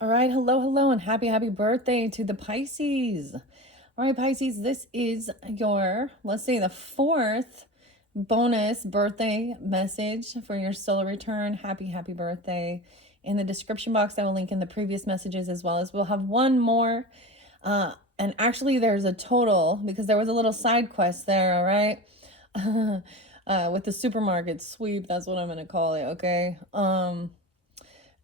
All right, hello, hello, and happy birthday to the Pisces. All right, Pisces, this is your, let's say, the fourth bonus birthday message for your solar return. Happy birthday. In the description box, I will link in the previous messages as well as we'll have one more. And actually, there's a total because there was a little side quest there, all right? With the supermarket sweep, that's what I'm going to call it, okay?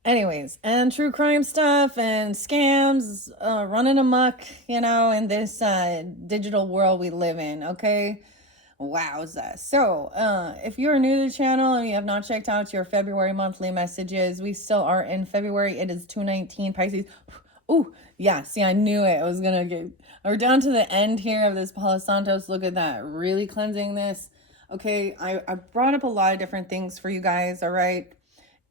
Anyways, and true crime stuff and scams running amok, in this digital world we live in, okay? Wowza. So, if you're new to the channel and you have not checked out your February monthly messages, we still are in February. It is 219 Pisces. Oh, yeah. See, I knew it. I was going to get. We're down to the end here of this Palo Santos. Look at that. Really cleansing this. Okay, I brought up a lot of different things for you guys, all right?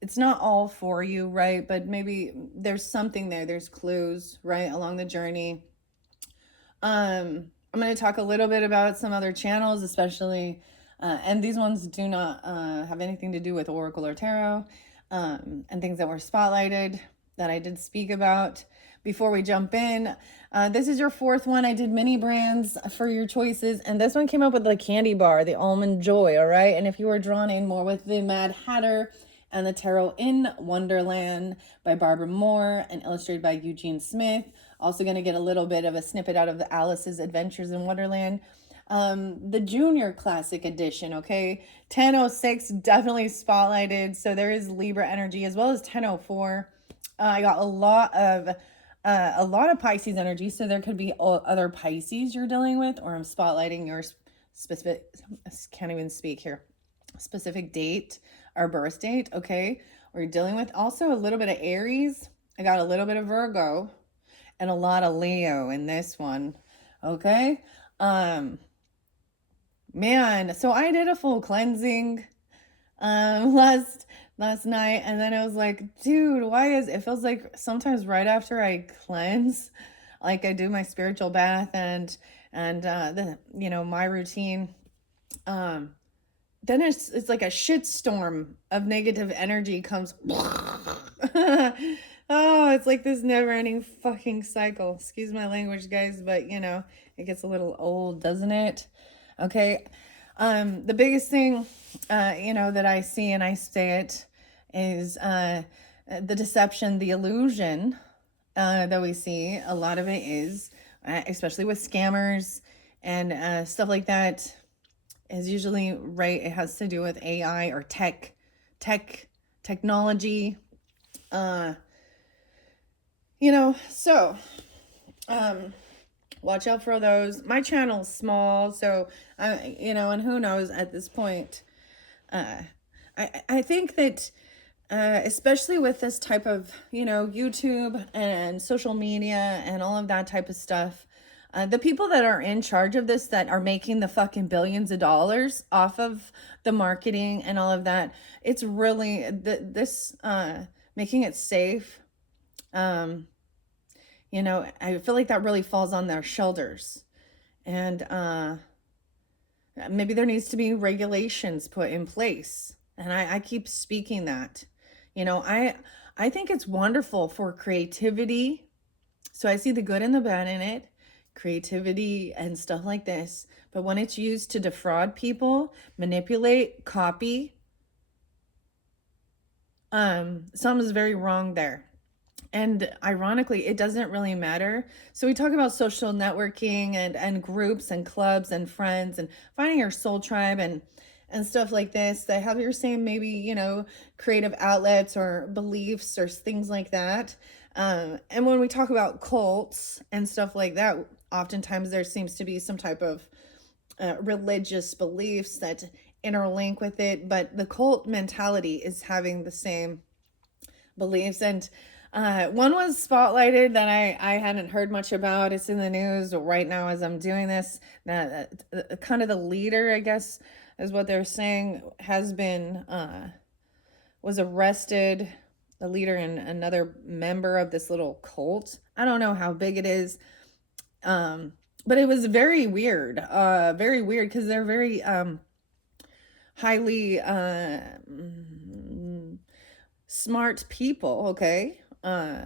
It's not all for you, right? But maybe there's something there. There's clues, right, along the journey. I'm going to talk a little bit about some other channels, especially, and these ones do not have anything to do with Oracle or Tarot, and things that were spotlighted that I did speak about. Before we jump in, this is your fourth one. I did mini brands for your choices, and this one came up with the candy bar, the Almond Joy, all right? And if you were drawn in more with the Mad Hatter and the Tarot in Wonderland by Barbara Moore and illustrated by Eugene Smith. Also going to get a little bit of a snippet out of the Alice's Adventures in Wonderland. The Junior Classic Edition, okay? 1006 definitely spotlighted. So there is Libra energy as well as 1004. I got a lot of Pisces energy. So there could be other Pisces you're dealing with, or I'm spotlighting your specific, I can't even speak here, specific date or birth date, okay? We're dealing with also a little bit of Aries. I got a little bit of Virgo and a lot of Leo in this one, okay? Man, so I did a full cleansing last night, and then I was like, dude, why is it feels like sometimes right after I cleanse, like I do my spiritual bath and the my routine, then it's like a shit storm of negative energy comes. Oh, it's like this never-ending fucking cycle. Excuse my language, guys, but it gets a little old, doesn't it? Okay. The biggest thing, that I see and I say it is the deception, the illusion that we see. A lot of it is, especially with scammers and stuff like that, is usually right. It has to do with AI or technology. So watch out for those. My channel's small, so and who knows at this point. I think that especially with this type of YouTube and social media and all of that type of stuff, the people that are in charge of this, that are making the fucking billions of dollars off of the marketing and all of that, it's really this making it safe. I feel like that really falls on their shoulders. And maybe there needs to be regulations put in place. And I keep speaking that. I think it's wonderful for creativity. So I see the good and the bad in it, creativity and stuff like this. But when it's used to defraud people, manipulate, copy, something's very wrong there. And ironically, it doesn't really matter. So we talk about social networking and groups and clubs and friends and finding your soul tribe and stuff like this that have your same, maybe, creative outlets or beliefs or things like that. And when we talk about cults and stuff like that, oftentimes there seems to be some type of religious beliefs that interlink with it. But the cult mentality is having the same beliefs. And one was spotlighted that I hadn't heard much about. It's in the news right now as I'm doing this. That kind of the leader, I guess, is what they're saying, has been was arrested. The leader and another member of this little cult. I don't know how big it is, but it was very weird. Very weird because they're very highly smart people, okay?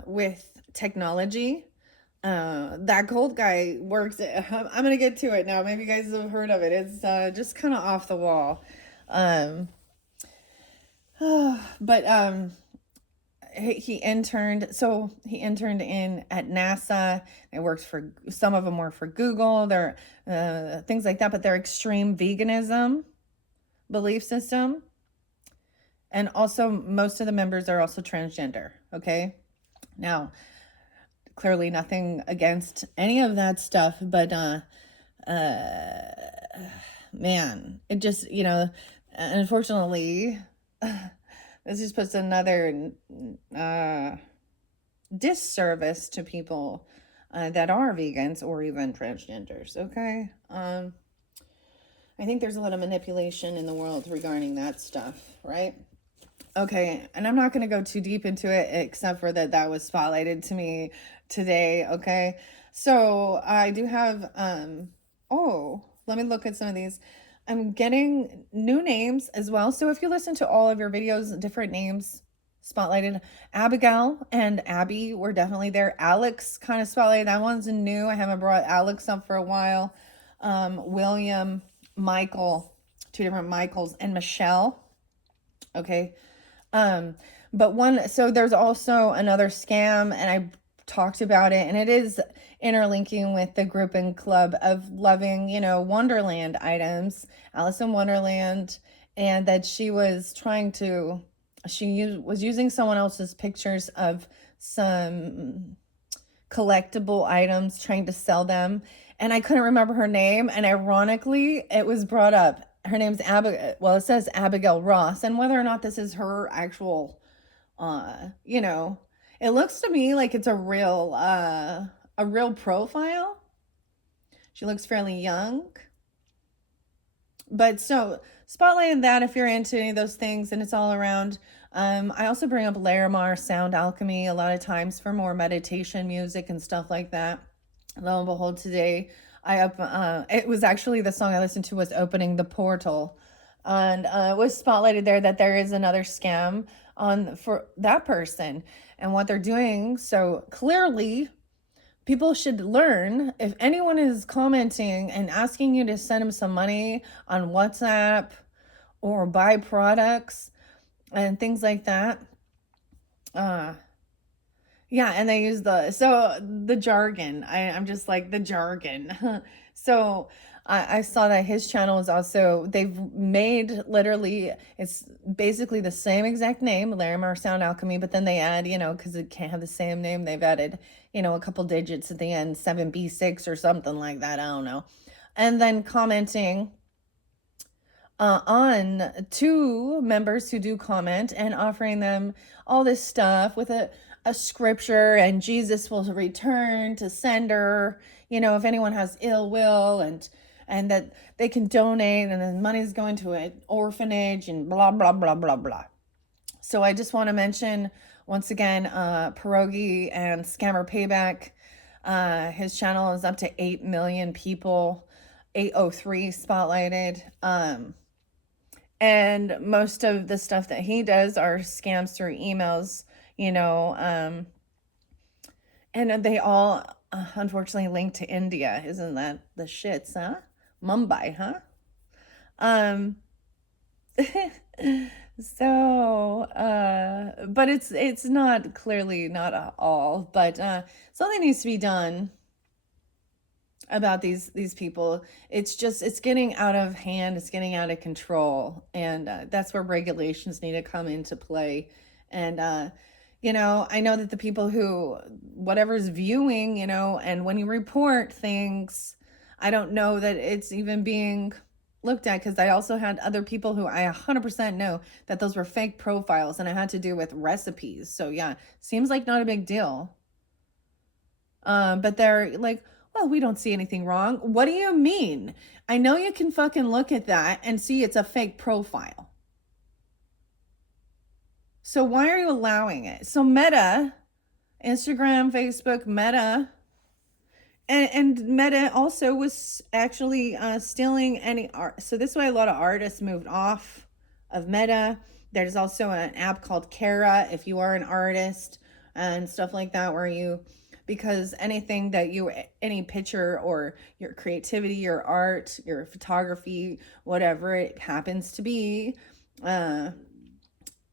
with technology. That gold guy works I'm gonna get to it now. Maybe you guys have heard of it. It's just kind of off the wall. Um, but he interned, so he interned in at NASA. It works for, some of them work for Google. They're things like that, but they're extreme veganism belief system. And also most of the members are also transgender. Okay, now clearly nothing against any of that stuff, but man, it just, unfortunately, this just puts another disservice to people that are vegans or even transgenders. Okay, I think there's a lot of manipulation in the world regarding that stuff, right? Okay, and I'm not going to go too deep into it, except for that was spotlighted to me today. Okay, so I do have oh, let me look at some of these. I'm getting new names as well. So if you listen to all of your videos, different names spotlighted. Abigail and Abby were definitely there. Alex kind of spotlighted. That one's new. I haven't brought Alex up for a while. William, Michael, two different Michaels, and Michelle. Okay. But so there's also another scam, and I talked about it, and it is interlinking with the group and club of loving, Wonderland items, Alice in Wonderland, and that she was was using someone else's pictures of some collectible items, trying to sell them, and I couldn't remember her name, and ironically, it was brought up. Her name's Abigail. Well, it says Abigail Ross, and whether or not this is her actual, it looks to me like it's a real profile. She looks fairly young, but so spotlighting that if you're into any of those things, and it's all around. I also bring up Larimar Sound Alchemy a lot of times for more meditation music and stuff like that. Lo and behold, today it was actually the song I listened to was Opening the Portal, and it was spotlighted there that there is another scam for that person and what they're doing. So clearly people should learn, if anyone is commenting and asking you to send them some money on WhatsApp or buy products and things like that. Yeah, and they use the jargon. I'm just like the jargon. So I saw that his channel is also, they've made literally, it's basically the same exact name, Larimar Sound Alchemy, but then they add, because it can't have the same name, they've added, a couple digits at the end, 7B6 or something like that, I don't know. And then commenting on two members who do comment and offering them all this stuff with a scripture, and Jesus will return to sender, if anyone has ill will, and that they can donate, and then money's going to an orphanage, and blah, blah, blah, blah, blah. So I just want to mention once again, Pierogi and Scammer Payback. His channel is up to 8 million people, 803 spotlighted. And most of the stuff that he does are scams through emails, and they all unfortunately link to India. Isn't that the shits, huh? Mumbai, huh? So, but it's not, clearly not all, but something needs to be done about these people. It's getting out of hand, it's getting out of control, and that's where regulations need to come into play. And I know that the people who, whatever's viewing, and when you report things, I don't know that it's even being looked at, because I also had other people who I 100% know that those were fake profiles, and it had to do with recipes. So yeah, seems like not a big deal. But they're like, well, we don't see anything wrong. What do you mean? I know you can fucking look at that and see it's a fake profile. So why are you allowing it? So Meta, Instagram, Facebook, Meta, and Meta also was actually stealing any art. So this way a lot of artists moved off of Meta. There's also an app called Kara if you are an artist. and stuff like that, where you, because anything that you, any picture or your creativity, your art, your photography, whatever it happens to be, uh,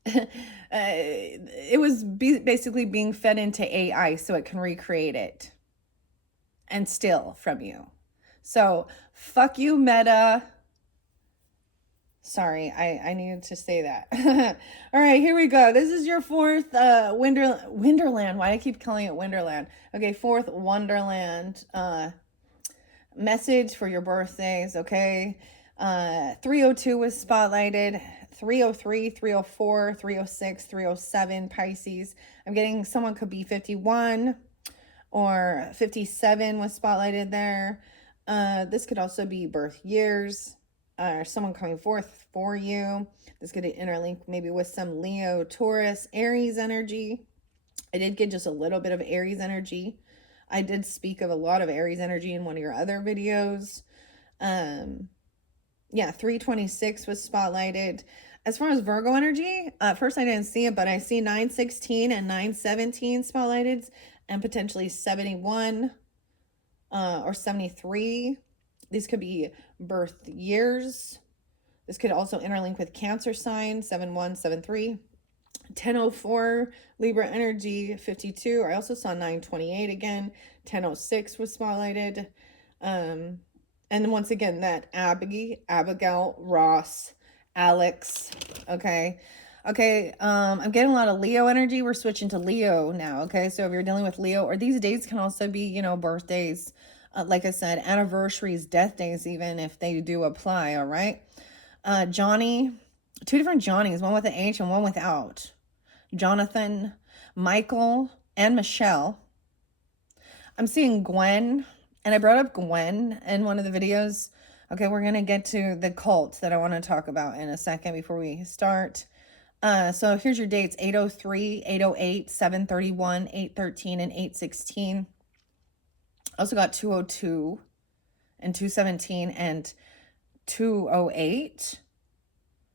it was basically being fed into AI so it can recreate it and steal from you. So fuck you, Meta. Sorry, I needed to say that. All right, here we go. This is your fourth Wonderland. Why do I keep calling it Wonderland? Okay, fourth Wonderland message for your birthdays, okay? 302 was spotlighted, 303, 304, 306, 307 Pisces. I'm getting someone could be 51 or 57 was spotlighted there. This could also be birth years, or someone coming forth for you. This could interlink maybe with some Leo, Taurus, Aries energy. I did get just a little bit of Aries energy. I did speak of a lot of Aries energy in one of your other videos. Yeah, 326 was spotlighted. As far as Virgo energy, first I didn't see it, but I see 916 and 917 spotlighted, and potentially 71 or 73. These could be birth years. This could also interlink with Cancer sign, 7173. 1004 Libra energy, 52. I also saw 928 again. 1006 was spotlighted. And then once again, that Abigail, Ross, Alex. Okay. I'm getting a lot of Leo energy. We're switching to Leo now. Okay. So if you're dealing with Leo, or these days can also be, birthdays. Like I said, anniversaries, death days, even if they do apply. All right. Johnny, two different Johnnies, one with an H and one without. Jonathan, Michael, and Michelle. I'm seeing Gwen, and I brought up Gwen in one of the videos. Okay, we're going to get to the cult that I want to talk about in a second before we start. So here's your dates: 803, 808, 731, 813, and 816. Also got 202 and 217 and 208.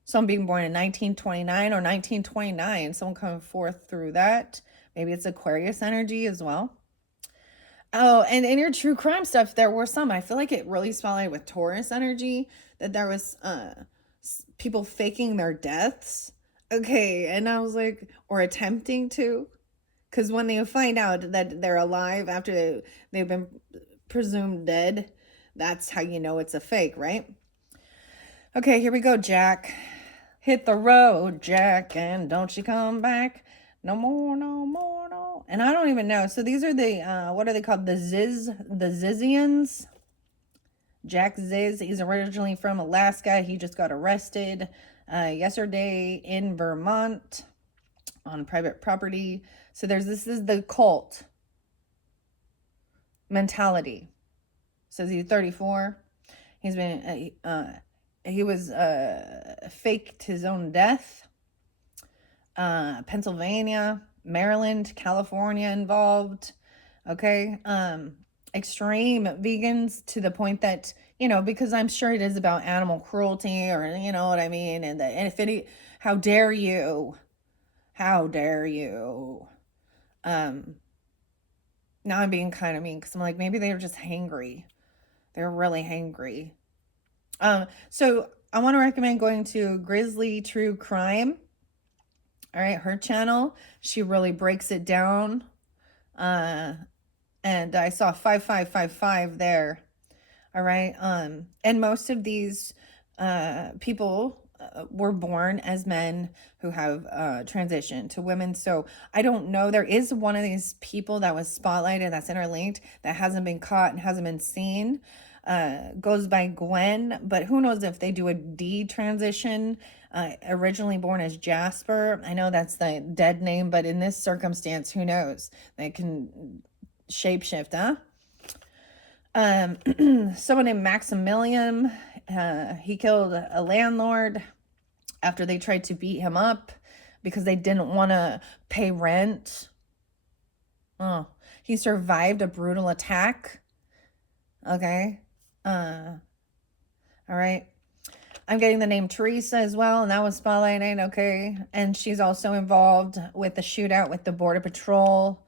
Some being born in 1929 or 1929. Someone coming forth through that. Maybe it's Aquarius energy as well. Oh, and in your true crime stuff, there were some. I feel like it really spotlighted with Taurus energy, that there was people faking their deaths. Okay, and I was like, or attempting to. Because when they find out that they're alive after they've been presumed dead, that's how you know it's a fake, right? Okay, here we go, Jack. Hit the road, Jack, and don't you come back. No more, no more, no. And I don't even know. So these are the, what are they called? The Zizians. Jack Ziz. He's originally from Alaska. He just got arrested yesterday in Vermont on private property. So this is the cult mentality. Says he's 34. He's been, he was faked his own death. Pennsylvania, Maryland, California involved. Okay. Extreme vegans to the point that, because I'm sure it is about animal cruelty, or you know what I mean. And if any, how dare you? How dare you? Now I'm being kind of mean because I'm like, maybe they were just hangry. They're really hangry. So I want to recommend going to Grizzly True Crime. All right, her channel. She really breaks it down. And I saw 5555 there. All right. And most of these people were born as men who have transitioned to women. So I don't know. There is one of these people that was spotlighted that's interlinked that hasn't been caught and hasn't been seen. Goes by Gwen, but who knows if they do a D transition. Originally born as Jasper. I know that's the dead name, but in this circumstance, who knows? They can shapeshift, huh? Someone named Maximilian, he killed a landlord after they tried to beat him up because they didn't want to pay rent. Oh, he survived a brutal attack. Okay. All right. I'm getting the name Teresa as well, and that was spotlighting, okay? And she's also involved with the shootout with the Border Patrol.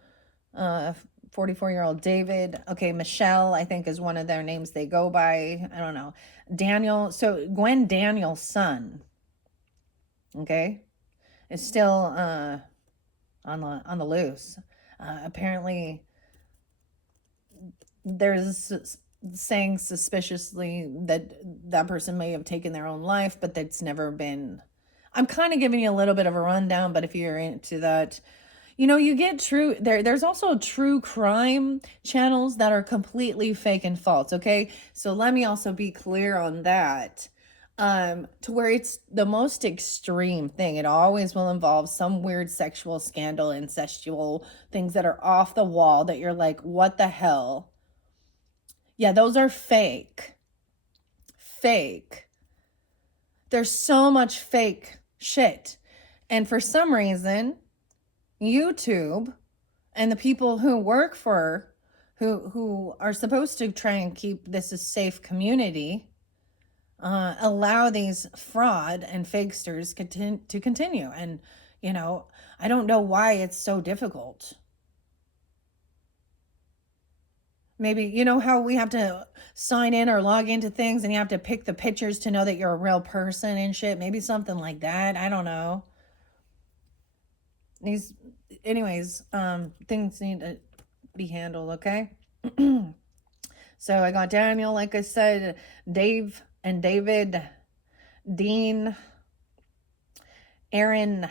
44-year-old David. Okay, Michelle, I think, is one of their names they go by. I don't know. Daniel. So Gwen Daniel's son, okay, is still on the loose. Apparently, there's saying suspiciously that that person may have taken their own life, but that's never been. I'm kind of giving you a little bit of a rundown, but if you're into that, you know, you get true there's also true crime channels that are completely fake and false, okay? So let me also be clear on that. To where it's the most extreme thing. It always will involve some weird sexual scandal, incestual things that are off the wall that you're like, what the hell? Yeah, those are fake. Fake. There's so much fake shit. And for some reason, YouTube and the people who work for who are supposed to try and keep this a safe community allow these fraud and fakesters to continue. And you know, I don't know why it's so difficult. Maybe you know how we have to sign in or log into things and you have to pick the pictures to know that you're a real person and shit. Maybe something like that. I don't know. These anyways, things need to be handled, okay? So I got Daniel, like I said, Dave and David, Dean, Aaron,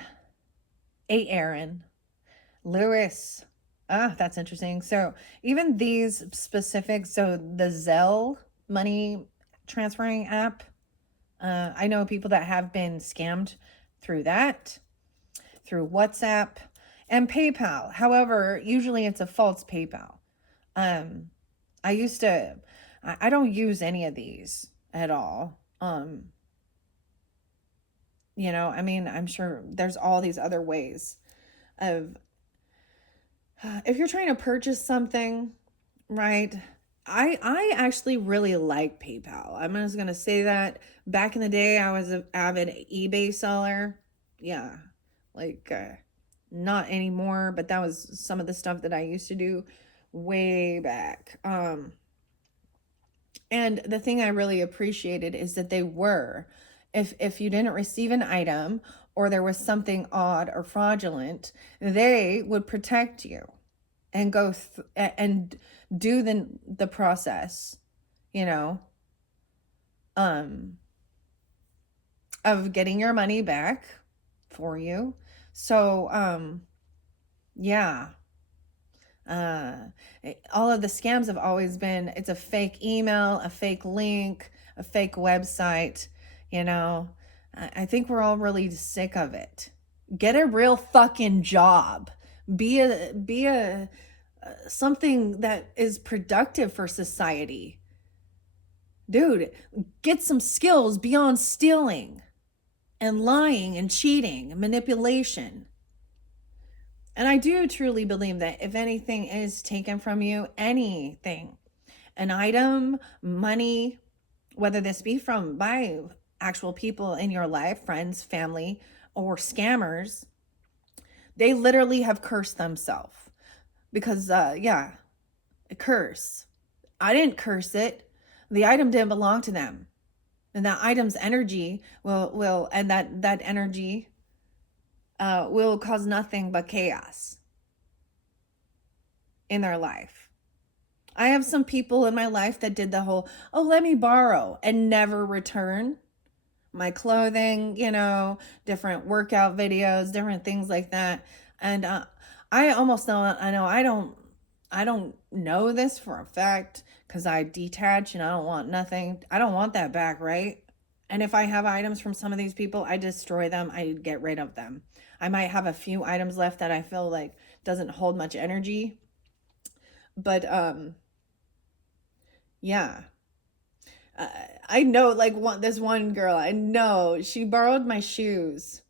Aaron, Lewis. Ah, that's interesting. So even these specifics, so the Zelle money transferring app, I know people that have been scammed through that, through WhatsApp and PayPal. However, usually it's a false PayPal. I don't use any of these at all. You know, I mean, I'm sure there's all these other ways of, if you're trying to purchase something, right? I actually really like PayPal. I'm just gonna say that. Back in the day, I was an avid eBay seller. Yeah, like not anymore, but that was some of the stuff that I used to do way back. And the thing I really appreciated is that they were, if you didn't receive an item or there was something odd or fraudulent, they would protect you and go and do the process, you know, of getting your money back for you. So yeah. All of the scams have always been, it's a fake email, a fake link, a fake website, you know. I think we're all really sick of it. Get a real fucking job. Be a something that is productive for society. Dude, get some skills beyond stealing and lying and cheating and manipulation. And I do truly believe that if anything is taken from you, anything, an item, money, whether this be by actual people in your life, friends, family, or scammers, they literally have cursed themselves. Because, yeah, a curse. I didn't curse it. The item didn't belong to them. And that item's energy and that energy will cause nothing but chaos in their life. I have some people in my life that did the whole, oh, let me borrow and never return my clothing, you know, different workout videos, different things like that. And I almost know, I don't know this for a fact because I detach and I don't want nothing. I don't want that back, right? And if I have items from some of these people, I destroy them. I get rid of them. I might have a few items left that I feel like doesn't hold much energy. But yeah. I know, like, this one girl, I know she borrowed my shoes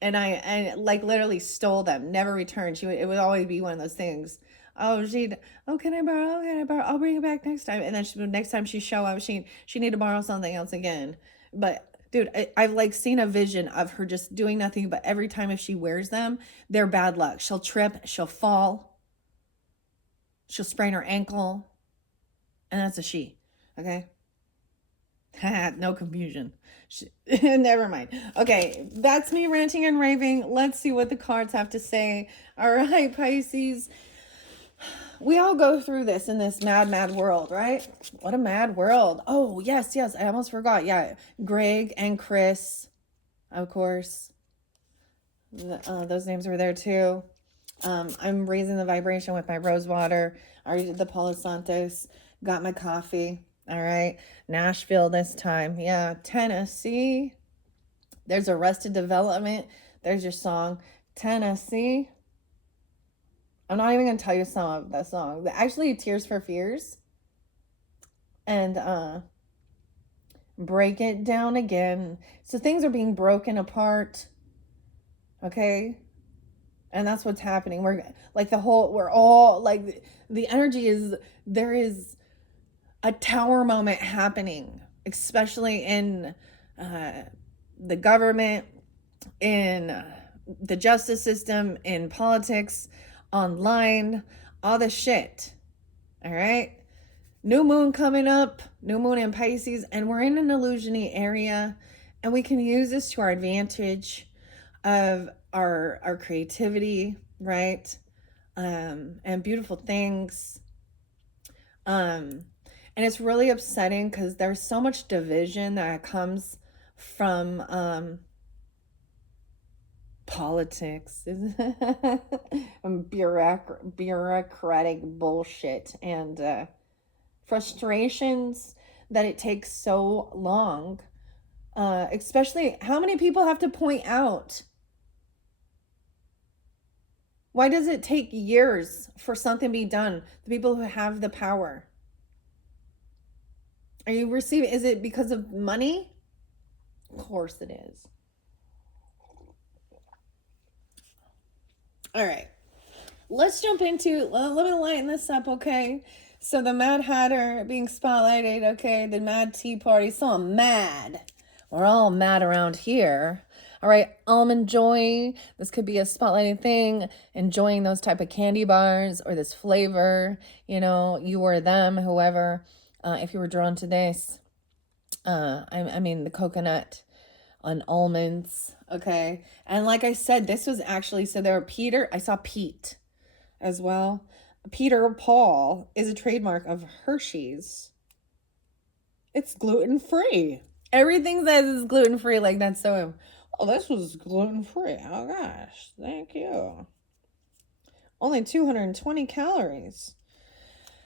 and I like literally stole them, never returned. It would always be one of those things. Oh, can I borrow? Can I borrow? I'll bring it back next time. And then next time she show up, she need to borrow something else again. But Dude, I've like seen a vision of her just doing nothing, but every time if she wears them, they're bad luck. She'll trip, she'll fall, she'll sprain her ankle, and that's a she. Okay? No confusion. Never mind. Okay, that's me ranting and raving. Let's see what the cards have to say. All right, Pisces. We all go through this in this mad, mad world, right? What a mad world. Oh, yes, yes. I almost forgot. Yeah, Greg and Chris, of course. Those names were there too. I'm raising the vibration with my rose water. I already did the Palo Santos. Got my coffee. All right. Nashville this time. Yeah. Tennessee. There's Arrested Development. There's your song. Tennessee. I'm not even going to tell you some of the song. Actually, Tears for Fears. And Break It Down Again. So things are being broken apart. Okay? And that's what's happening. We're all like, the energy is, there is a tower moment happening, especially in the government, in the justice system, in politics, online, all this shit. All right? New moon coming up, new moon in Pisces, and we're in an illusiony area, and we can use this to our advantage of our creativity, right? And beautiful things. And it's really upsetting because there's so much division that comes from politics and bureaucratic bullshit and frustrations that it takes so long. Especially, how many people have to point out? Why does it take years for something to be done? The people who have the power. Are you receiving, is it because of money? Of course it is. All right. Let's jump into, let me lighten this up, okay? So the Mad Hatter being spotlighted, okay? The Mad Tea Party. So I'm mad. We're all mad around here. All right, Almond Joy. This could be a spotlighting thing. Enjoying those type of candy bars or this flavor. You know, you or them, whoever. If you were drawn to this. I mean, the coconut on almonds, okay? And like I said, this was actually, so there were Peter. I saw Pete as well. Peter Paul is a trademark of Hershey's. It's gluten-free. Everything says it's gluten-free, like that's so, oh, this was gluten-free. Oh gosh, thank you. Only 220 calories.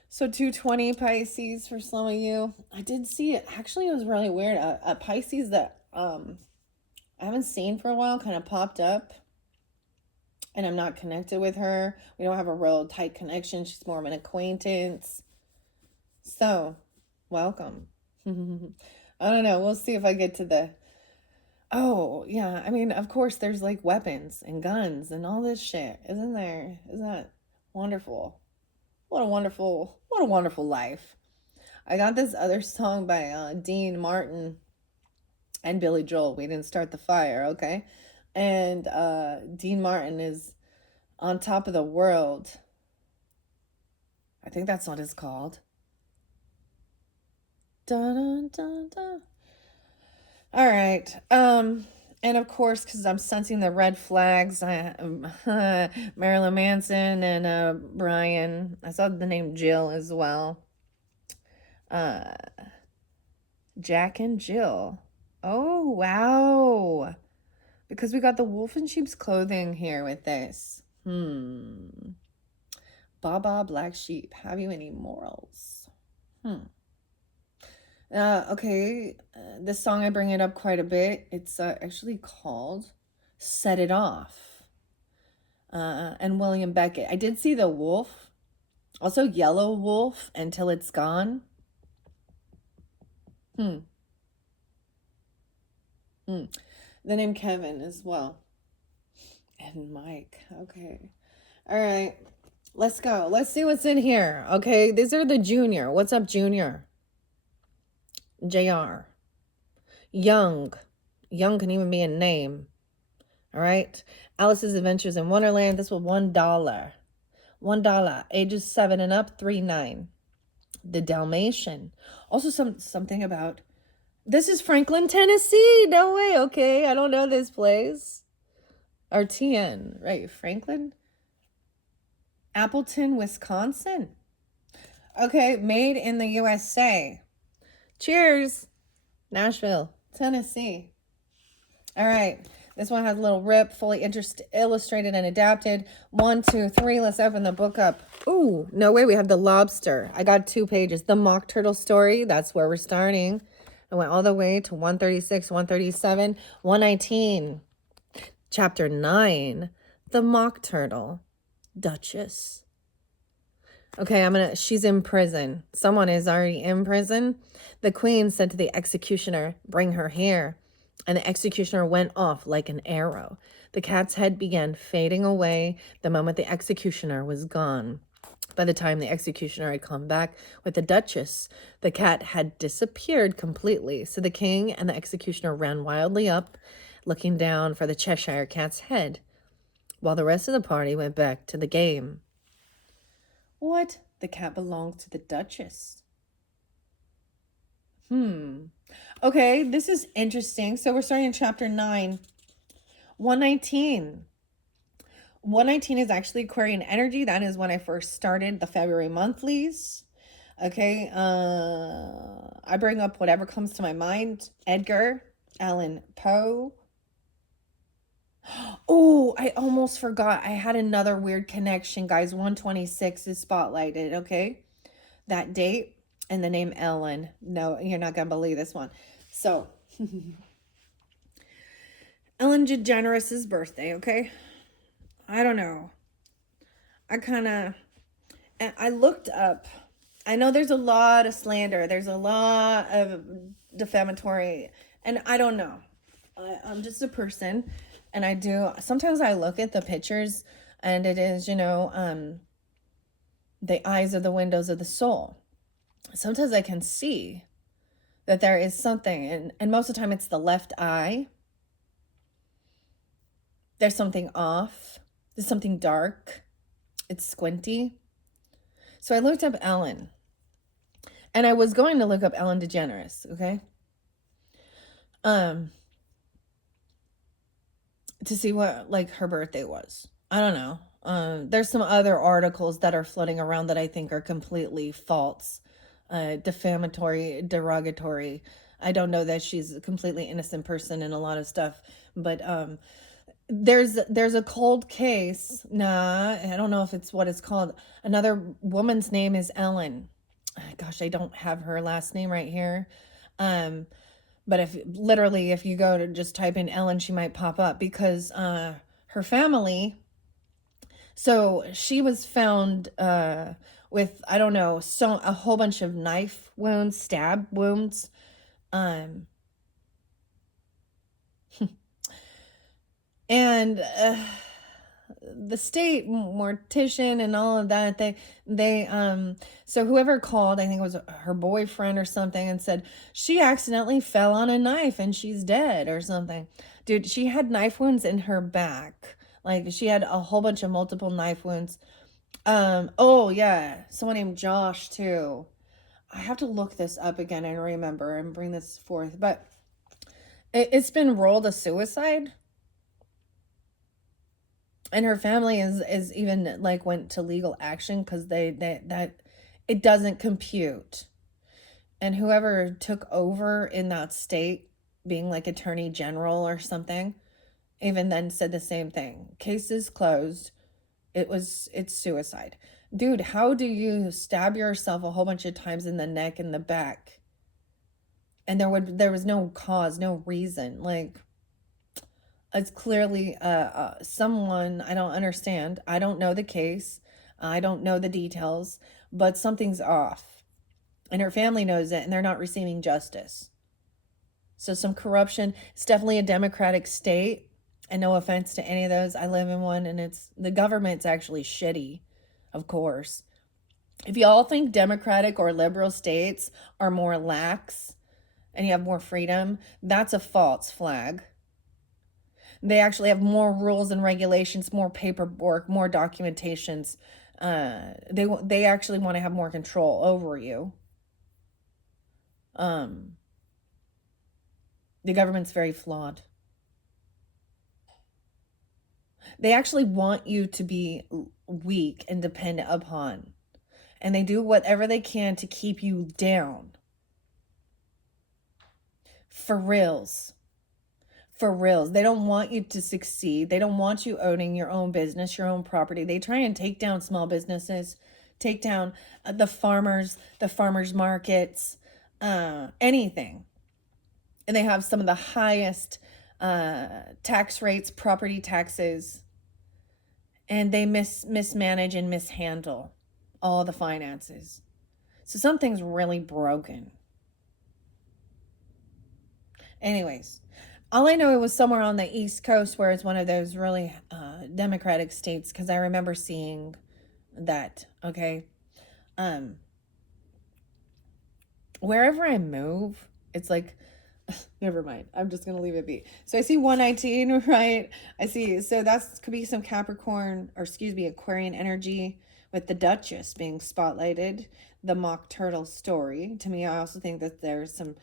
So 220 Pisces for some of you. I did see it. Actually, it was really weird. A Pisces that I haven't seen for a while kind of popped up. And I'm not connected with her. We don't have a real tight connection. She's more of an acquaintance. So, welcome. I don't know. We'll see if I get to the... Oh, yeah. I mean, of course, there's like weapons and guns and all this shit. Isn't there? Isn't that wonderful? What a wonderful life. I got this other song by Dean Martin and Billy Joel. We didn't start the fire, okay? And Dean Martin is On Top of the World. I think that's what it's called. Dun, dun, dun, dun. All right. And of course, because I'm sensing the red flags, Marilyn Manson and Brian. I saw the name Jill as well. Jack and Jill. Oh, wow. Because we got the wolf in sheep's clothing here with this. Baba Black Sheep. Have you any morals? Okay. This song, I bring it up quite a bit. It's actually called Set It Off. And William Beckett. I did see the wolf. Also Yellow Wolf, Until It's Gone. The name Kevin as well. And Mike. Okay. All right. Let's go. Let's see what's in here. Okay. These are the Junior. What's up, Junior? JR. Young. Young can even be a name. All right. Alice's Adventures in Wonderland. This was $1. $1. Ages 7 and up, 3.9. The Dalmatian. Also something about, this is Franklin, Tennessee. No way. Okay. I don't know this place. Or TN, right? Franklin? Appleton, Wisconsin. Okay. Made in the USA. Cheers. Nashville, Tennessee. All right. This one has a little rip, fully illustrated and adapted. 1, 2, 3. Let's open the book up. Ooh, no way. We have the lobster. I got 2 pages. The mock turtle story. That's where we're starting. I went all the way to 136, 137, 119. Chapter 9. The mock turtle. Duchess. Okay, she's in prison. Someone is already in prison. The queen said to the executioner, "Bring her here." And the executioner went off like an arrow. The cat's head began fading away the moment the executioner was gone. By the time the executioner had come back with the duchess, the cat had disappeared completely. So the king and the executioner ran wildly up, looking down for the Cheshire cat's head, while the rest of the party went back to the game. What? The cat belonged to the duchess. Okay, this is interesting. So we're starting in chapter 9. 119. 119 is actually Aquarian energy. That is when I first started the February monthlies. Okay, I bring up whatever comes to my mind. Edgar Allan Poe. Oh, I almost forgot. I had another weird connection, guys. 126 is spotlighted, okay? That date. And the name Ellen. No, you're not going to believe this one. So, Ellen DeGeneres' birthday, okay? I don't know. I looked up. I know there's a lot of slander. There's a lot of defamatory. And I don't know. I'm just a person. And sometimes I look at the pictures and it is, the eyes are the windows of the soul. Sometimes I can see that there is something, and most of the time it's the left eye. There's something off. There's something dark. It's squinty. So I looked up Ellen. And I was going to look up Ellen DeGeneres, okay? To see what, her birthday was. I don't know. There's some other articles that are floating around that I think are completely false. Defamatory, derogatory. I don't know that she's a completely innocent person in a lot of stuff, but there's a cold case. Nah, I don't know if it's what it's called. Another woman's name is Ellen. Gosh, I don't have her last name right here. But if you go to just type in Ellen, she might pop up because her family. So she was found with, I don't know, a whole bunch of knife wounds, stab wounds. And the state mortician and all of that, so whoever called, I think it was her boyfriend or something, and said she accidentally fell on a knife and she's dead or something. Dude, she had knife wounds in her back. She had a whole bunch of multiple knife wounds. Oh yeah, someone named Josh too. I have to look this up again and remember and bring this forth, but it's been rolled a suicide. And her family is even went to legal action because that it doesn't compute. And whoever took over in that state, being attorney general or something, even then said the same thing. Case is closed. It's suicide. Dude, how do you stab yourself a whole bunch of times in the neck and the back? And there was no cause, no reason. It's clearly someone I don't understand. I don't know the case. I don't know the details, but something's off. And her family knows it, and they're not receiving justice. So some corruption. It's definitely a democratic state. And no offense to any of those. I live in one, and the government's actually shitty, of course. If y'all think democratic or liberal states are more lax and you have more freedom, that's a false flag. They actually have more rules and regulations, more paperwork, more documentations. They actually want to have more control over you. The government's very flawed. They actually want you to be weak and dependent upon, and they do whatever they can to keep you down. For reals. For reals. They don't want you to succeed. They don't want you owning your own business, your own property. They try and take down small businesses, take down the farmers markets, anything. And they have some of the highest tax rates, property taxes, and they mismanage and mishandle all the finances. So something's really broken. Anyways, all I know, it was somewhere on the East Coast where it's one of those really democratic states, because I remember seeing that. Okay. Wherever I move, it's like, never mind. I'm just going to leave it be. So I see 119, right? I see. So that's could be some Capricorn, or excuse me, Aquarian energy, with the Duchess being spotlighted. The mock turtle story. To me, I also think that there's some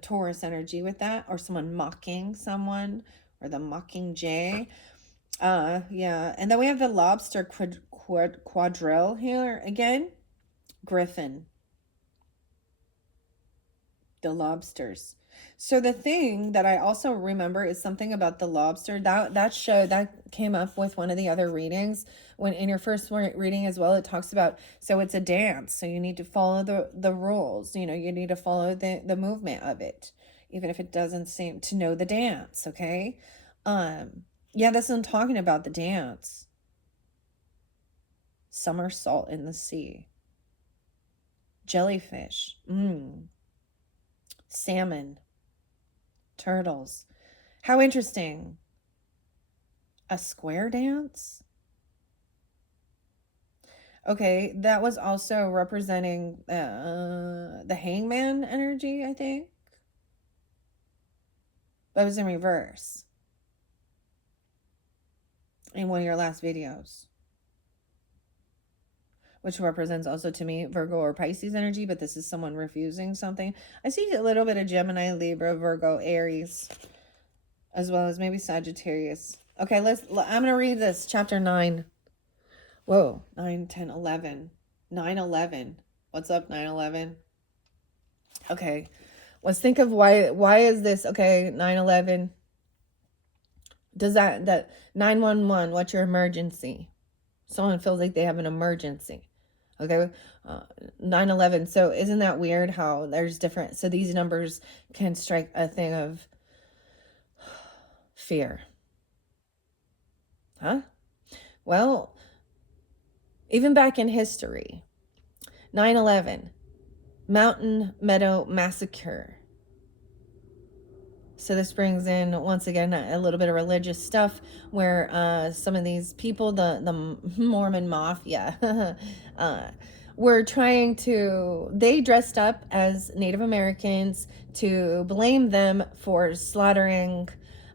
Taurus energy with that, or someone mocking someone, or the mocking jay. Yeah. And then we have the lobster quadrille here again. Griffin. The lobsters. So the thing that I also remember is something about the lobster. That show that came up with one of the other readings, when in your first reading as well, it talks about, so it's a dance, so you need to follow the rules. You need to follow the movement of it, even if it doesn't seem to know the dance. Okay. Yeah, that's what I'm talking about, the dance. Somersault in the sea. Jellyfish. Salmon. Turtles. How interesting. A square dance? Okay, that was also representing the hangman energy, I think. That was in reverse in one of your last videos, which represents also to me Virgo or Pisces energy, but this is someone refusing something. I see a little bit of Gemini, Libra, Virgo, Aries, as well as maybe Sagittarius. Okay, I'm going to read this, chapter 9. Whoa, 9, 10, 11. 9/11. What's up, 9/11? Okay, let's think of why is this, okay, 9/11. Does that 911, what's your emergency? Someone feels like they have an emergency. Okay, 9/11. So isn't that weird how there's different, so these numbers can strike a thing of fear. Huh? Well, even back in history, 9/11, Mountain Meadow Massacre. So this brings in, once again, a little bit of religious stuff, where some of these people, the Mormon Mafia, were trying to, they dressed up as Native Americans to blame them for slaughtering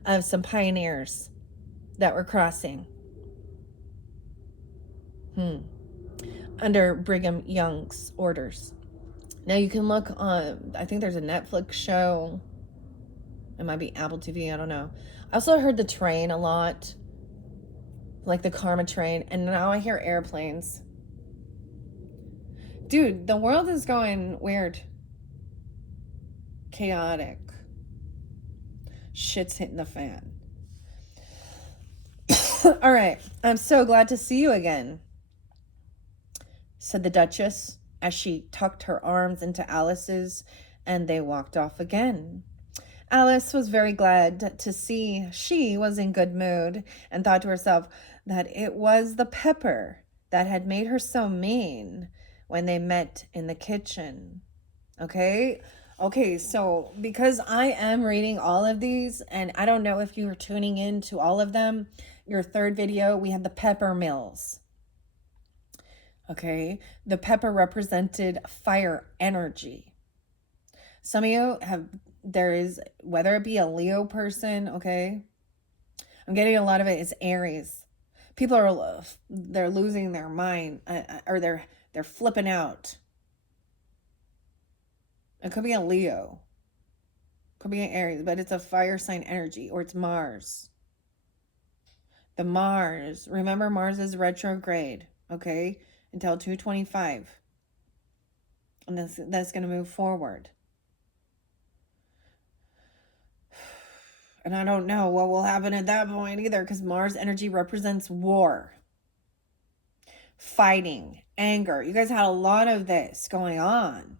of some pioneers that were crossing under Brigham Young's orders. Now you can look on, I think there's a Netflix show. It might be Apple TV, I don't know. I also heard the train a lot, like the Karma train, and now I hear airplanes. Dude, the world is going weird. Chaotic. Shit's hitting the fan. All right, I'm so glad to see you again, said the Duchess as she tucked her arms into Alice's, and they walked off again. Alice was very glad to see she was in good mood, and thought to herself that it was the pepper that had made her so mean when they met in the kitchen. Okay, so because I am reading all of these, and I don't know if you were tuning in to all of them, your third video, we had the pepper mills. Okay, the pepper represented fire energy. Some of you have, there is, whether it be a Leo person, okay? I'm getting a lot of it is Aries. People are, they're losing their mind, or they're flipping out. It could be a Leo. Could be an Aries, but it's a fire sign energy, or it's Mars. The Mars. Remember, Mars is retrograde, okay? Until 225. And that's going to move forward. And I don't know what will happen at that point either, because Mars energy represents war, fighting, anger. You guys had a lot of this going on.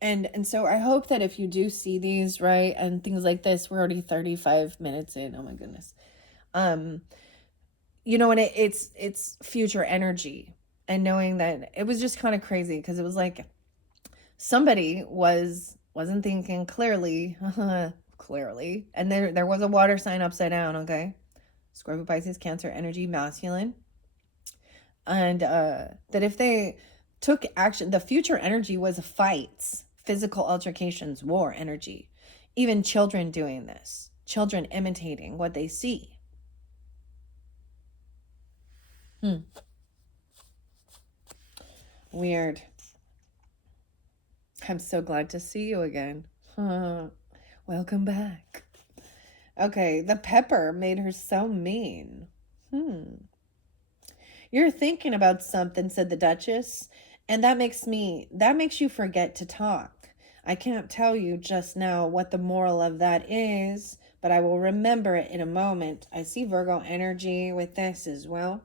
And so I hope that if you do see these, right, and things like this, we're already 35 minutes in. Oh my goodness. You know, and it's future energy, and knowing that it was just kind of crazy, because it was like somebody wasn't thinking clearly, clearly, and there was a water sign upside down, okay? Scorpio, Pisces, Cancer energy, masculine. And that if they took action, the future energy was fights, physical altercations, war energy. Even children doing this, children imitating what they see. Weird. I'm so glad to see you again. Welcome back. Okay, the pepper made her so mean. You're thinking about something, said the Duchess, and that makes you forget to talk. I can't tell you just now what the moral of that is, but I will remember it in a moment. I see Virgo energy with this as well.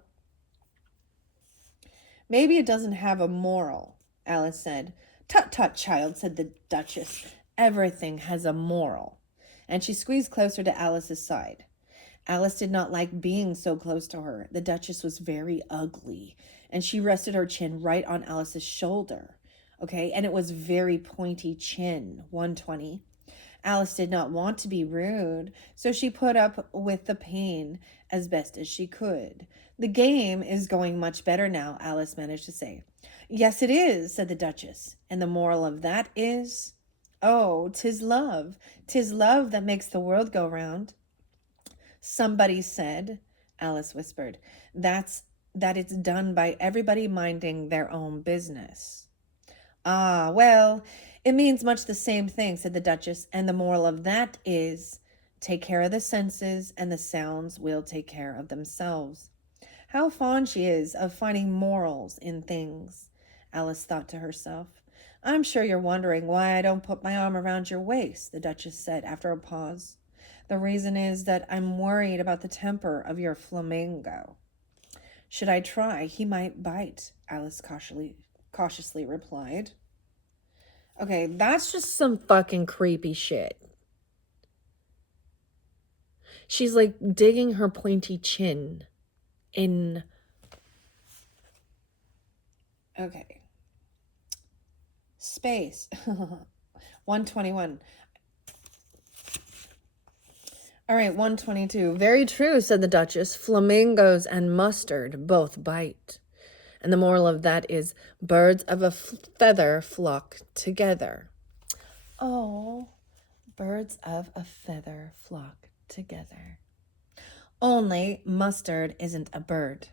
Maybe it doesn't have a moral, Alice said. Tut tut, child, said the Duchess. Everything has a moral. And she squeezed closer to Alice's side. Alice did not like being so close to her. The Duchess was very ugly, and she rested her chin right on Alice's shoulder. Okay, and it was very pointy chin, 120. Alice did not want to be rude, so she put up with the pain as best as she could. The game is going much better now, Alice managed to say. Yes, it is, said the Duchess. And the moral of that is, oh, 'tis love. 'Tis love that makes the world go round. Somebody said, Alice whispered, that it's done by everybody minding their own business. Ah, well, it means much the same thing, said the Duchess, and the moral of that is, take care of the senses, and the sounds will take care of themselves. How fond she is of finding morals in things, Alice thought to herself. I'm sure you're wondering why I don't put my arm around your waist, the Duchess said after a pause. The reason is that I'm worried about the temper of your flamingo. Should I try? He might bite, Alice cautiously replied. Okay, that's just some fucking creepy shit. She's like digging her pointy chin in. Okay. Space. 121. All right, 122. Very true, said the Duchess. Flamingos and mustard both bite. And the moral of that is, birds of a feather flock together. Oh, birds of a feather flock together. Only mustard isn't a bird.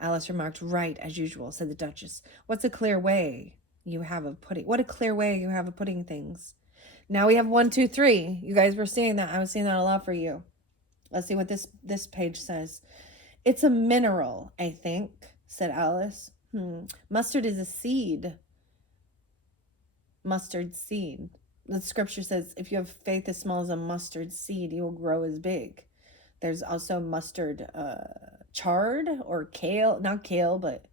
Alice remarked. Right, as usual, said the Duchess. What a clear way you have of putting things. Now we have 1, 2, 3. You guys were seeing that. I was seeing that a lot for you. Let's see what this page says. It's a mineral, I think, said Alice. Mustard is a seed. Mustard seed. The scripture says, if you have faith as small as a mustard seed, you will grow as big. There's also mustard chard or kale. Not kale, but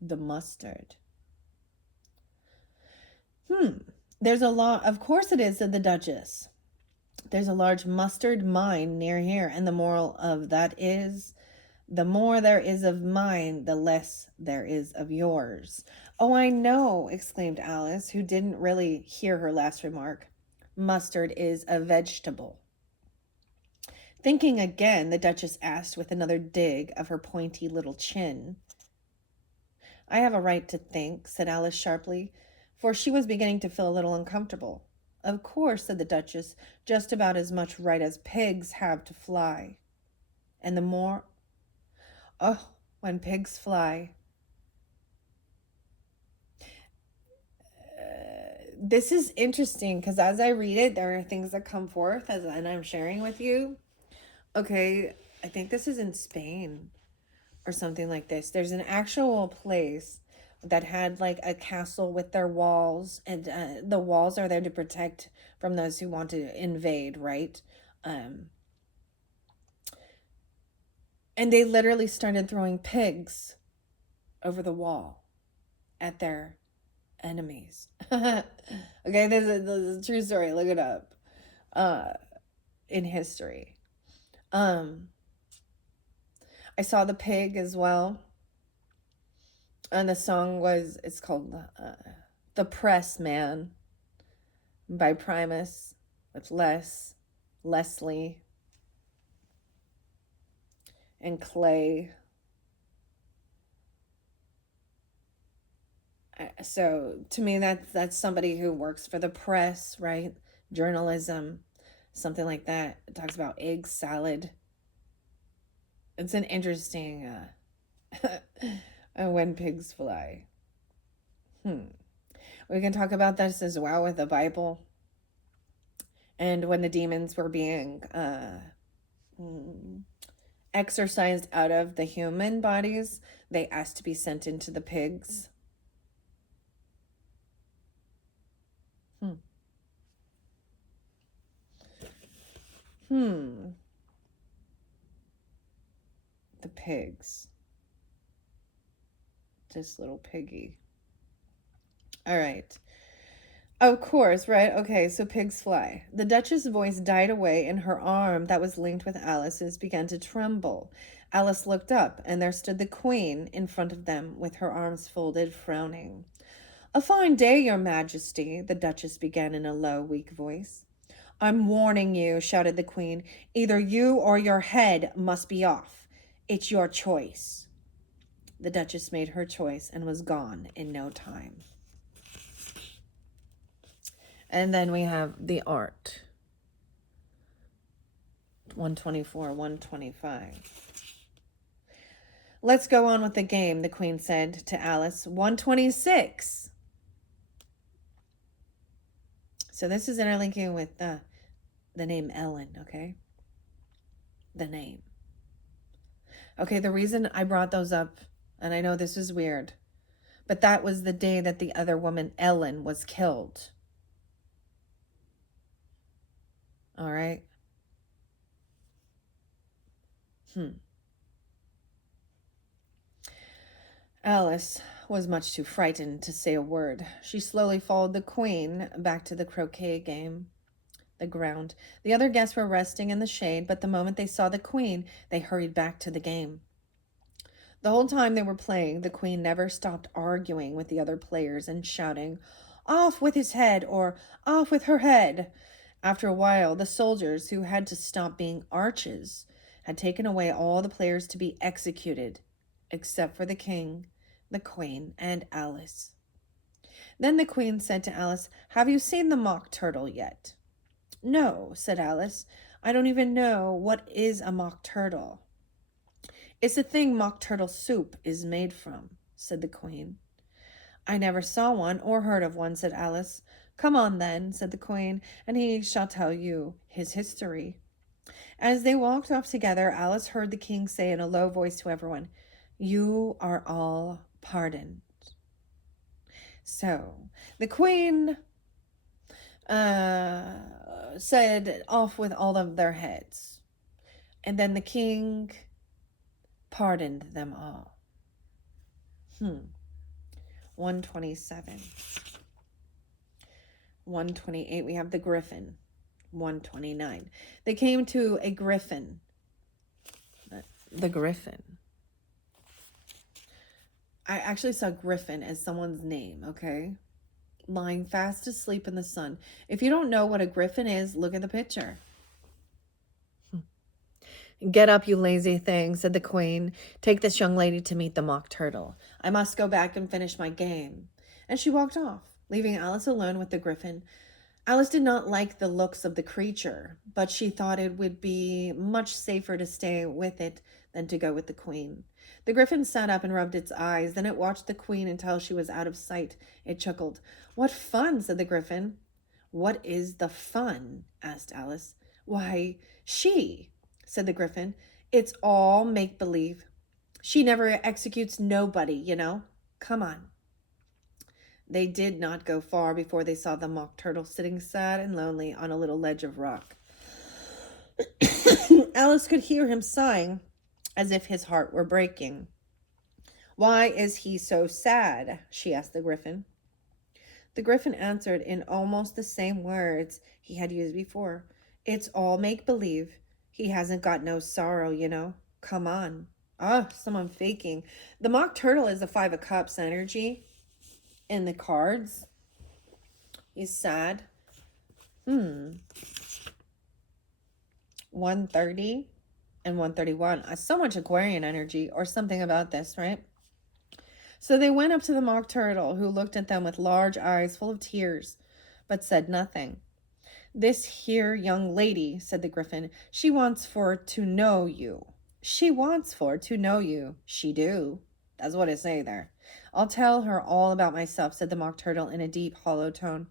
the mustard. There's a lot. Of course it is, said the Duchess. There's a large mustard mine near here, and the moral of that is, the more there is of mine, the less there is of yours. Oh, I know, exclaimed Alice, who didn't really hear her last remark. Mustard is a vegetable. Thinking again, the Duchess asked with another dig of her pointy little chin. I have a right to think, said Alice sharply, for she was beginning to feel a little uncomfortable. Of course, said the Duchess, just about as much right as pigs have to fly. And the more... Oh, when pigs fly. This is interesting because as I read it, there are things that come forth and I'm sharing with you. Okay, I think this is in Spain or something like this. There's an actual place that had like a castle with their walls, and the walls are there to protect from those who want to invade, right? Um, and they literally started throwing pigs over the wall at their enemies. Okay, this is a true story. Look it up in history. I saw the pig as well. And the song it's called The Press Man by Primus with Leslie, and Clay. So to me, that's somebody who works for the press, right? Journalism, something like that. It talks about egg salad. It's an interesting when pigs fly. We can talk about this as well with the Bible. And when the demons were being exorcised out of the human bodies, they asked to be sent into the pigs. The pigs. This little piggy. All right. Of course, right? Okay, so pigs fly. The Duchess' voice died away, and her arm that was linked with Alice's began to tremble. Alice looked up, and there stood the Queen in front of them with her arms folded, frowning. A fine day, Your Majesty, the Duchess began in a low, weak voice. I'm warning you, shouted the Queen. Either you or your head must be off. It's your choice. The Duchess made her choice and was gone in no time. And then we have the art. 124, 125. Let's go on with the game, the Queen said to Alice. 126. So this is interlinking with the name Ellen, okay? The name. Okay, the reason I brought those up, and I know this is weird, but that was the day that the other woman, Ellen, was killed. All right? Alice was much too frightened to say a word. She slowly followed the Queen back to the croquet game. The ground. The other guests were resting in the shade, but the moment they saw the Queen, they hurried back to the game. The whole time they were playing, the Queen never stopped arguing with the other players and shouting, "Off with his head," or "Off with her head." After a while, the soldiers, who had to stop being arches, had taken away all the players to be executed, except for the King, the Queen, and Alice. Then the Queen said to Alice, "Have you seen the mock turtle yet?" "No," said Alice. "I don't even know what is a mock turtle." "It's the thing mock turtle soup is made from," said the Queen. "I never saw one or heard of one," said Alice. "Come on then," said the Queen, "and he shall tell you his history." As they walked off together, Alice heard the King say in a low voice to everyone, "You are all pardoned." So the Queen said, "Off with all of their heads." And then the King pardoned them all. 127. 128, we have the griffin. 129. They came to a griffin. The griffin. I actually saw griffin as someone's name, okay? Lying fast asleep in the sun. If you don't know what a griffin is, look at the picture. Get up, you lazy thing, said the queen. Take this young lady to meet the mock turtle. I must go back and finish my game. And she walked off, leaving Alice alone with the griffin. Alice did not like the looks of the creature, but she thought it would be much safer to stay with it than to go with the queen. The griffin sat up and rubbed its eyes. Then it watched the queen until she was out of sight. It chuckled. What fun, said the griffin. What is the fun? Asked Alice. Why, she, said the griffin. It's all make-believe. She never executes nobody, you know. Come on. They did not go far before they saw the mock turtle sitting sad and lonely on a little ledge of rock. Alice could hear him sighing as if his heart were breaking. Why is he so sad? She asked the griffin. The griffin answered in almost the same words he had used before. It's all make-believe. He hasn't got no sorrow, you know. Come on. Ah, someone faking. The mock turtle is a 5 of Cups energy in the cards. He's sad. 130 and 131. So much Aquarian energy or something about this, right? So they went up to the mock turtle, who looked at them with large eyes full of tears, but said nothing. This here young lady, said the griffin, she wants for to know you. She wants for to know you. She do. That's what it say there. I'll tell her all about myself, said the mock turtle in a deep, hollow tone.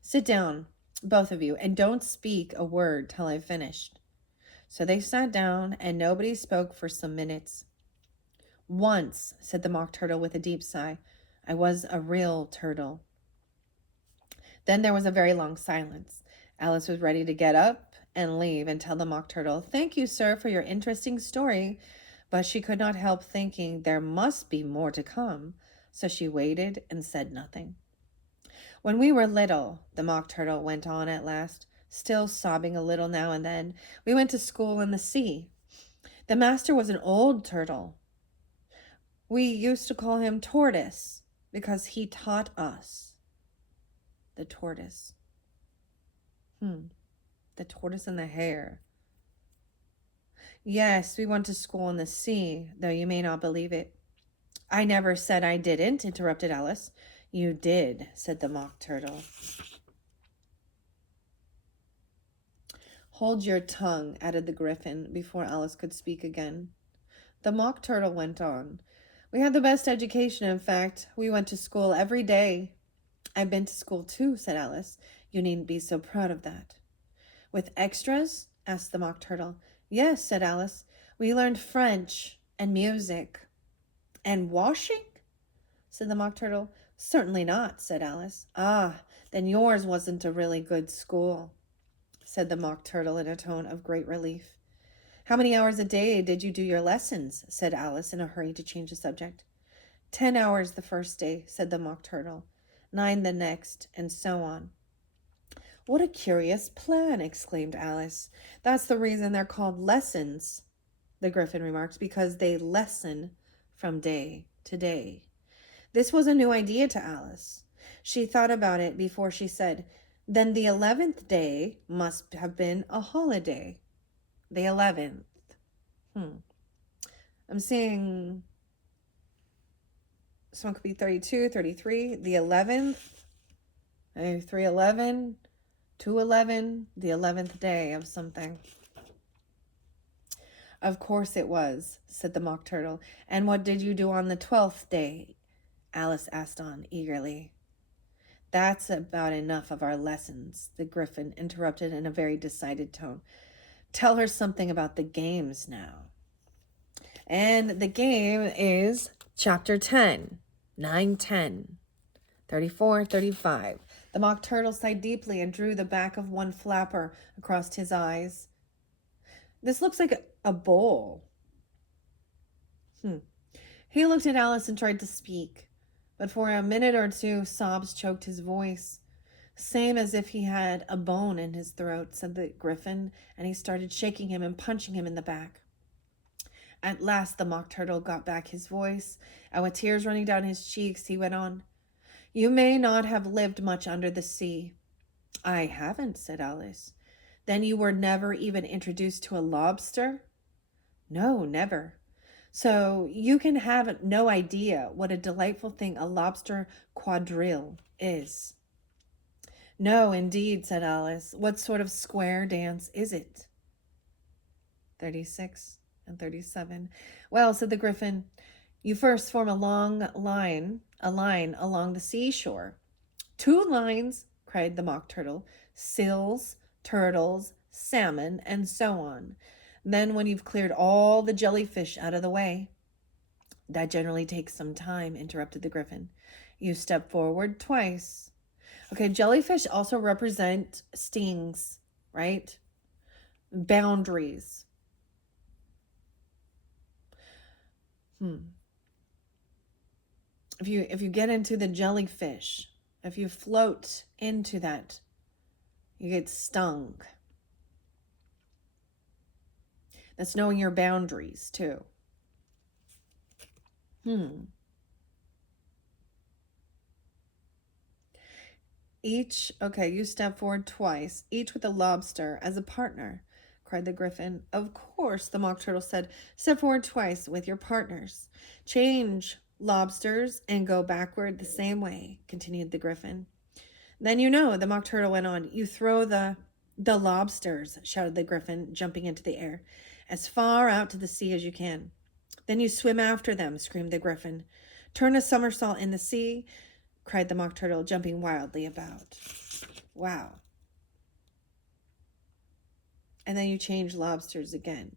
Sit down, both of you, and don't speak a word till I've finished. So they sat down, and nobody spoke for some minutes. Once, said the mock turtle with a deep sigh, I was a real turtle. Then there was a very long silence. Alice was ready to get up and leave and tell the mock turtle, thank you, sir, for your interesting story. But she could not help thinking there must be more to come, so she waited and said nothing. When we were little, the mock turtle went on at last, still sobbing a little now and then, we went to school in the sea. The master was an old turtle. We used to call him Tortoise because he taught us. The tortoise. The tortoise and the hare. Yes, we went to school in the sea, though you may not believe it. I never said I didn't, interrupted Alice. You did, said the mock turtle. Hold your tongue, added the griffin, before Alice could speak again. The mock turtle went on. We had the best education, in fact. We went to school every day. I've been to school too, said Alice. You needn't be so proud of that. With extras? Asked the mock turtle. Yes, said Alice. We learned French and music. And washing? Said the mock turtle. Certainly not, said Alice. Ah, then yours wasn't a really good school, said the mock turtle in a tone of great relief. How many hours a day did you do your lessons? Said Alice in a hurry to change the subject. 10 hours the first day, said the mock turtle. 9 the next, and so on. What a curious plan, exclaimed Alice. That's the reason they're called lessons, the griffin remarked, because they lessen from day to day. This was a new idea to Alice. She thought about it before she said, then the 11th day must have been a holiday. The 11th. I'm seeing someone could be 32, 33. The 11th. 311. 211. The 11th day of something. Of course it was, said the mock turtle. And what did you do on the 12th day? Alice asked on eagerly. That's about enough of our lessons, the griffin interrupted in a very decided tone. Tell her something about the games now. And the game is chapter 10, 9, 10, 34, 35. The mock turtle sighed deeply and drew the back of one flapper across his eyes. This looks like a bowl. He looked at Alice and tried to speak, but for a minute or two, sobs choked his voice. Same as if he had a bone in his throat, said the griffin, and he started shaking him and punching him in the back. At last the mock turtle got back his voice, and with tears running down his cheeks, he went on. You may not have lived much under the sea. I haven't, said Alice. Then you were never even introduced to a lobster? No, never. So you can have no idea what a delightful thing a lobster quadrille is. No, indeed, said Alice. What sort of square dance is it? 36 and 37. Well, said the Gryphon, you first form a line along the seashore. 2 lines, cried the Mock Turtle, sills, turtles, salmon, and so on. Then when you've cleared all the jellyfish out of the way. That generally takes some time, interrupted the Gryphon. You step forward twice. Okay, jellyfish also represent stings, right? Boundaries. If you get into the jellyfish, if you float into that, you get stung. That's knowing your boundaries too. You step forward twice, each with a lobster as a partner, cried the Gryphon. Of course, the Mock Turtle said. Step forward twice with your partners. Change lobsters and go backward the same way, continued the Gryphon. Then the Mock Turtle went on. You throw the lobsters, shouted the Gryphon, jumping into the air, as far out to the sea as you can. Then you swim after them, screamed the Gryphon. Turn a somersault in the sea, cried the Mock Turtle, jumping wildly about. Wow. And then you change lobsters again.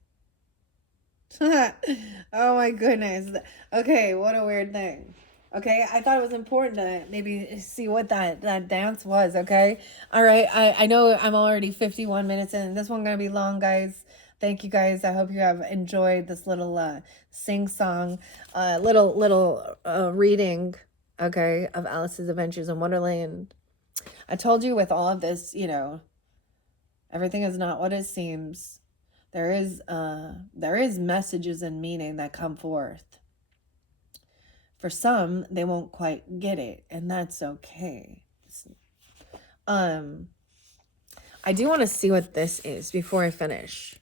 Oh my goodness. Okay, what a weird thing. Okay, I thought it was important to maybe see what that dance was, okay? All right, I know I'm already 51 minutes in. This one's going to be long, guys. Thank you, guys. I hope you have enjoyed this little sing-song, little reading, okay, of Alice's Adventures in Wonderland. I told you with all of this, everything is not what it seems. There is messages and meaning that come forth. For some, they won't quite get it, and that's okay. I do want to see what this is before I finish.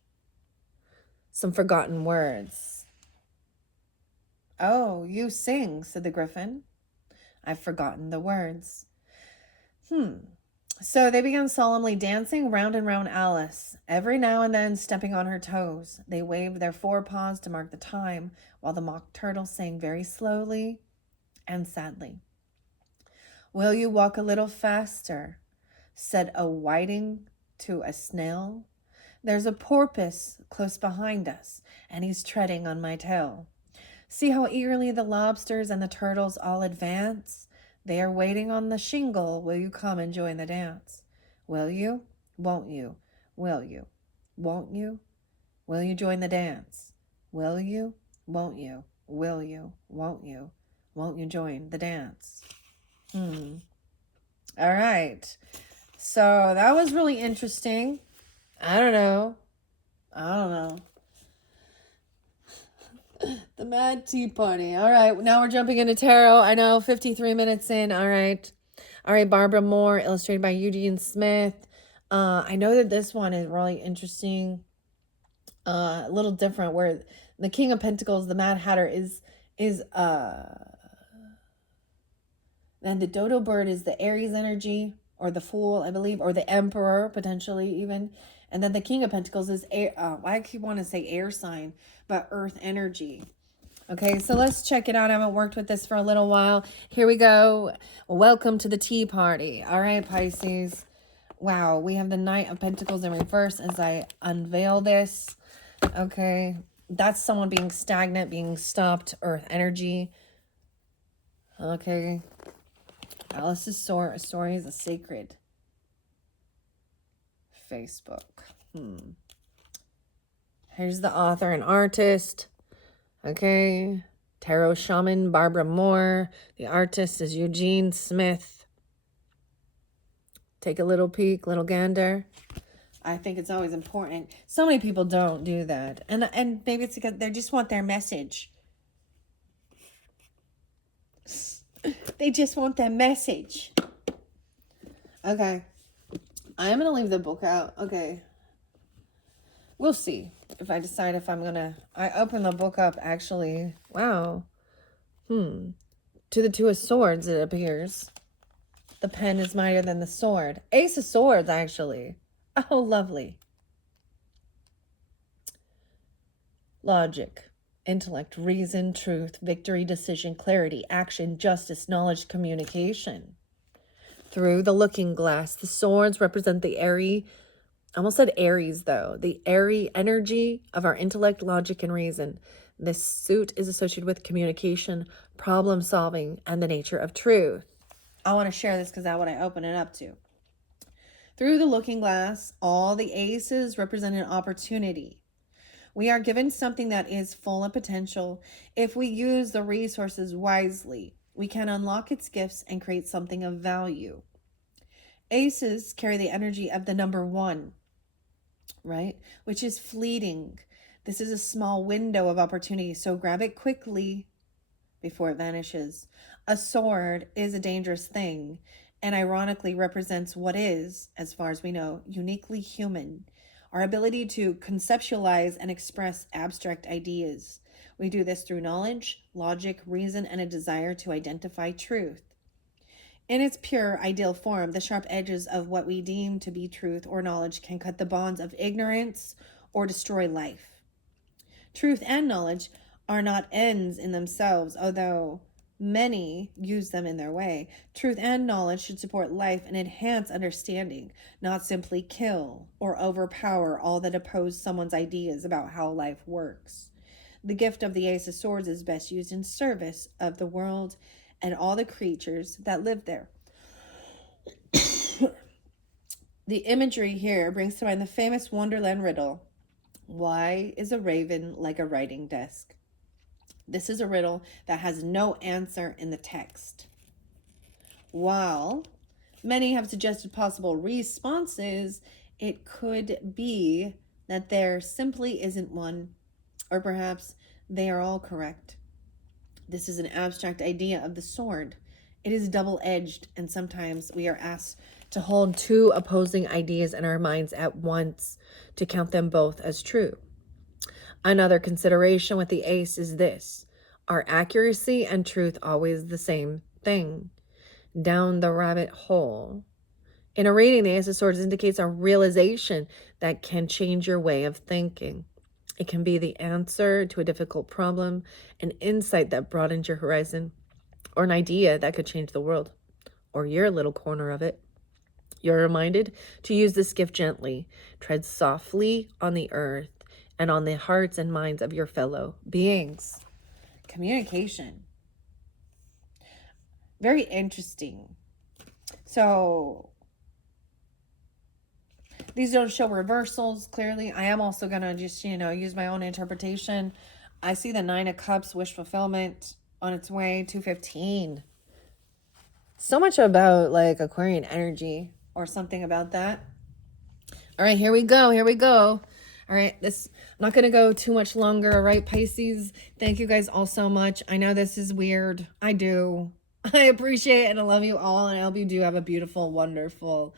Some forgotten words. Oh, you sing, said the Gryphon. I've forgotten the words. So they began solemnly dancing round and round Alice, every now and then stepping on her toes. They waved their forepaws to mark the time, while the Mock Turtle sang very slowly and sadly. Will you walk a little faster? Said a whiting to a snail. There's a porpoise close behind us, and he's treading on my tail. See how eagerly the lobsters and the turtles all advance? They are waiting on the shingle. Will you come and join the dance? Will you? Won't you? Will you? Won't you? Will you join the dance? Will you? Won't you? Will you? Won't you? Won't you join the dance? All right. So that was really interesting. I don't know. The Mad Tea Party. All right. Now we're jumping into tarot. I know, 53 minutes in. All right. Barbara Moore, illustrated by Eugene Smith. I know that this one is really interesting. A little different, where the King of Pentacles, the Mad Hatter, is then the dodo bird is the Aries energy, or the Fool, I believe, or the Emperor, potentially even. And then the King of Pentacles is air, I keep wanting to say air sign, but earth energy. Okay, so let's check it out. I haven't worked with this for a little while. Here we go. Welcome to the tea party. All right, Pisces. Wow, we have the Knight of Pentacles in reverse as I unveil this. Okay, that's someone being stagnant, being stopped, earth energy. Okay. Alice's story is a sacred. Facebook. Here's the author and artist. Okay. Tarot shaman Barbara Moore. The artist is Eugene Smith. Take a little peek, little gander. I think it's always important. So many people don't do that. And maybe it's because they just want their message. They just want that message. Okay. I am going to leave the book out. Okay. We'll see. if I decide if I'm gonna, I open the book up actually. Wow. To the Two of Swords, it appears. The pen is mightier than the sword. Ace of Swords, actually. Oh, lovely. Logic, intellect, reason, truth, victory, decision, clarity, action, justice, knowledge, communication. Through the looking glass, the swords represent the airy, I almost said Aries though, the airy energy of our intellect, logic, and reason. This suit is associated with communication, problem solving, and the nature of truth. I want to share this because that's what I open it up to. Through the looking glass, all the aces represent an opportunity. We are given something that is full of potential. If we use the resources wisely, we can unlock its gifts and create something of value. Aces carry the energy of the number 1, right? Which is fleeting. This is a small window of opportunity, so grab it quickly before it vanishes. A sword is a dangerous thing and ironically represents what is, as far as we know, uniquely human. Our ability to conceptualize and express abstract ideas. We do this through knowledge, logic, reason, and a desire to identify truth. In its pure, ideal form, the sharp edges of what we deem to be truth or knowledge can cut the bonds of ignorance or destroy life. Truth and knowledge are not ends in themselves, although many use them in their way. Truth and knowledge should support life and enhance understanding, not simply kill or overpower all that oppose someone's ideas about how life works. The gift of the Ace of Swords is best used in service of the world and all the creatures that live there. The imagery here brings to mind the famous Wonderland riddle. Why is a raven like a writing desk? This is a riddle that has no answer in the text. While many have suggested possible responses, it could be that there simply isn't one, or perhaps they are all correct. This is an abstract idea of the sword. It is double-edged, and sometimes we are asked to hold 2 opposing ideas in our minds at once to count them both as true. Another consideration with the ace is this: are accuracy and truth always the same thing? Down the rabbit hole. In a reading, the Ace of Swords indicates a realization that can change your way of thinking. It can be the answer to a difficult problem, an insight that broadens your horizon, or an idea that could change the world, or your little corner of it. You're reminded to use this gift gently. Tread softly on the earth and on the hearts and minds of your fellow beings. Communication. Very interesting. So these don't show reversals clearly. I am also going to just, use my own interpretation. I see the 9 of Cups, wish fulfillment on its way, 215. So much about like Aquarian energy or something about that. All right, here we go. All right, I'm not going to go too much longer. All right, Pisces, thank you guys all so much. I know this is weird. I do. I appreciate it and I love you all. And I hope you do have a beautiful, wonderful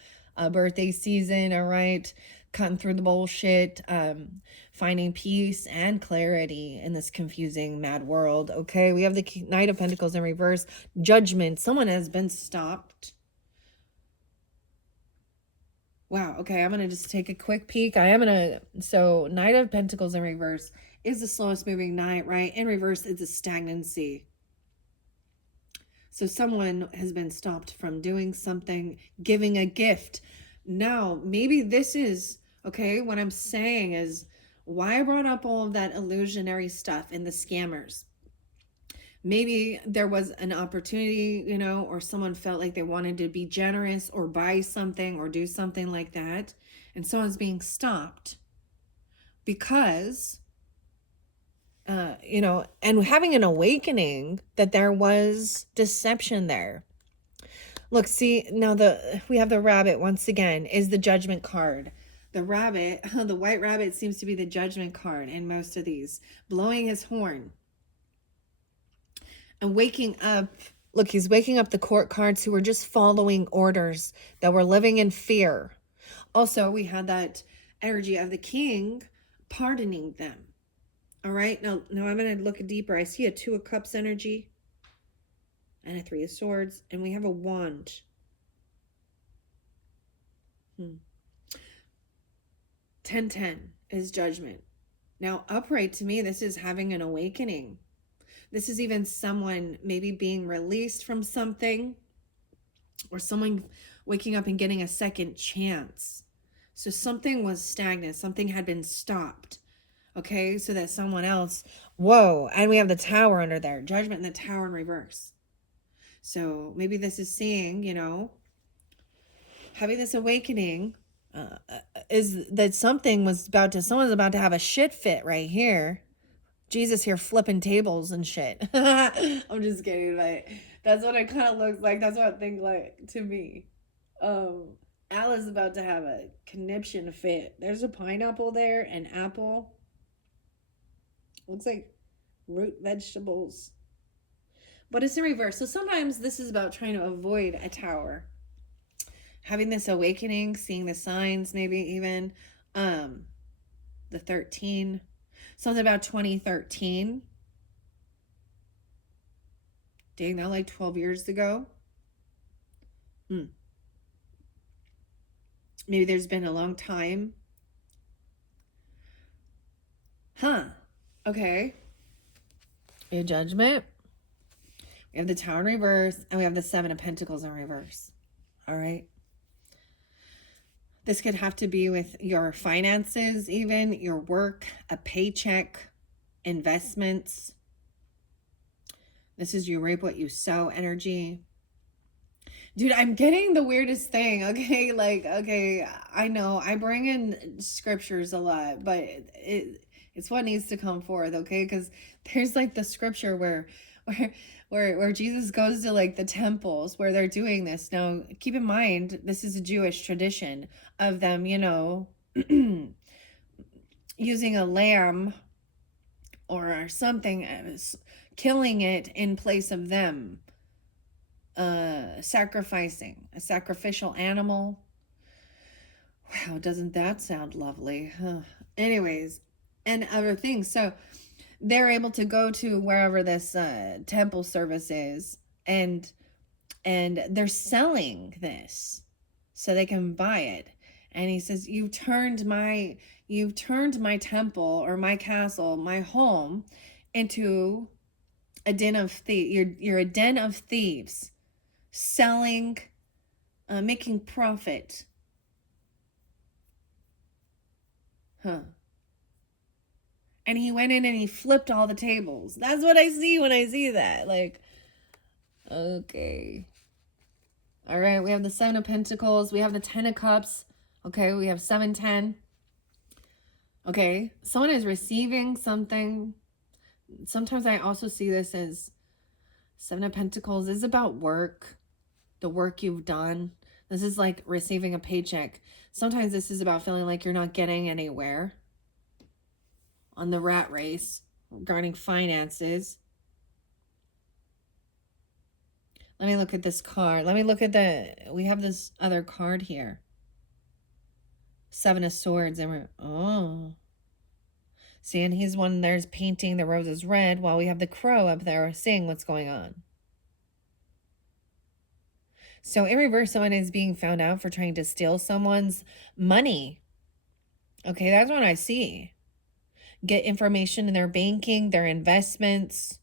birthday season. All right, cutting through the bullshit, finding peace and clarity in this confusing, mad world. Okay, we have the Knight of Pentacles in reverse. Judgment. Someone has been stopped. Wow, okay, I'm going to just take a quick peek. So Knight of Pentacles in reverse is the slowest moving knight, right? In reverse, it's a stagnancy. So someone has been stopped from doing something, giving a gift. Now, maybe this is, okay, what I'm saying is why I brought up all of that illusionary stuff and the scammers. Maybe there was an opportunity, or someone felt like they wanted to be generous or buy something or do something like that. And someone's being stopped because, and having an awakening that there was deception there. Look, see, now we have the rabbit once again is the Judgment card. The rabbit, the white rabbit seems to be the Judgment card in most of these, blowing his horn. And waking up, look, he's waking up the court cards who were just following orders, that were living in fear. Also, we had that energy of the king pardoning them. All right, now I'm going to look deeper. I see a 2 of Cups energy and a 3 of Swords, and we have a wand. 10-10 is Judgment. Now, upright to me, this is having an awakening. This is even someone maybe being released from something, or someone waking up and getting a second chance. So something was stagnant. Something had been stopped. Okay, so that someone else, whoa, and we have the Tower under there. Judgment and the Tower in reverse. So maybe this is seeing, having this awakening is that someone's about to have a shit fit right here. Jesus here flipping tables and shit. I'm just kidding, but that's what it kind of looks like. That's what I think like to me. Al is about to have a conniption fit. There's a pineapple there, an apple. Looks like root vegetables. But it's in reverse. So sometimes this is about trying to avoid a tower. Having this awakening, seeing the signs, maybe even the 13. Something about 2013. Dang, that like 12 years ago. Maybe there's been a long time. Okay. We have Judgment. We have the Tower in reverse. And we have the 7 of Pentacles in reverse. All right. This could have to be with your finances, even your work, a paycheck, investments. This is you reap what you sow energy. Dude, I'm getting the weirdest thing, okay? Like, okay, I know I bring in scriptures a lot, but it's what needs to come forth, okay? Because there's like the scripture where Jesus goes to like the temples where they're doing this. Now, keep in mind, this is a Jewish tradition of them, using a lamb or something, killing it in place of them. Sacrificing a sacrificial animal. Wow, doesn't that sound lovely? Anyways, and other things. So they're able to go to wherever this temple service is, and they're selling this so they can buy it. And he says, you've turned my temple or my castle, my home, into a den of thieves. You're a den of thieves. Selling, making profit. And he went in and he flipped all the tables. That's what I see when I see that. Like, okay. All right, we have the 7 of Pentacles. We have the 10 of Cups. Okay, we have 7-10. Okay, someone is receiving something. Sometimes I also see this as 7 of Pentacles is about work. The work you've done. This is like receiving a paycheck. Sometimes this is about feeling like you're not getting anywhere on the rat race regarding finances. Let me look at this card. Let me look at we have this other card here. 7 of Swords. And see, and he's one there's painting the roses red while we have the crow up there seeing what's going on. So in reverse, someone is being found out for trying to steal someone's money. Okay, that's what I see. Get information in their banking, their investments,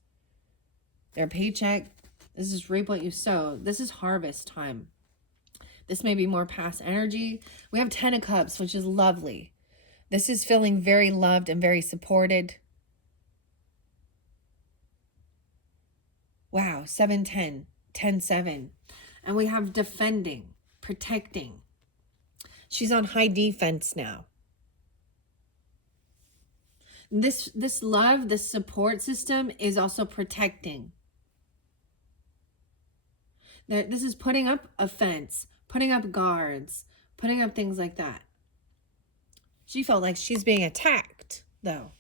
their paycheck. This is reap what you sow. This is harvest time. This may be more past energy. We have 10 of Cups, which is lovely. This is feeling very loved and very supported. Wow, 7-10, 10-7. And we have defending, protecting. She's on high defense now. This love, this support system is also protecting. This is putting up a fence, putting up guards, putting up things like that. She felt like she's being attacked, though.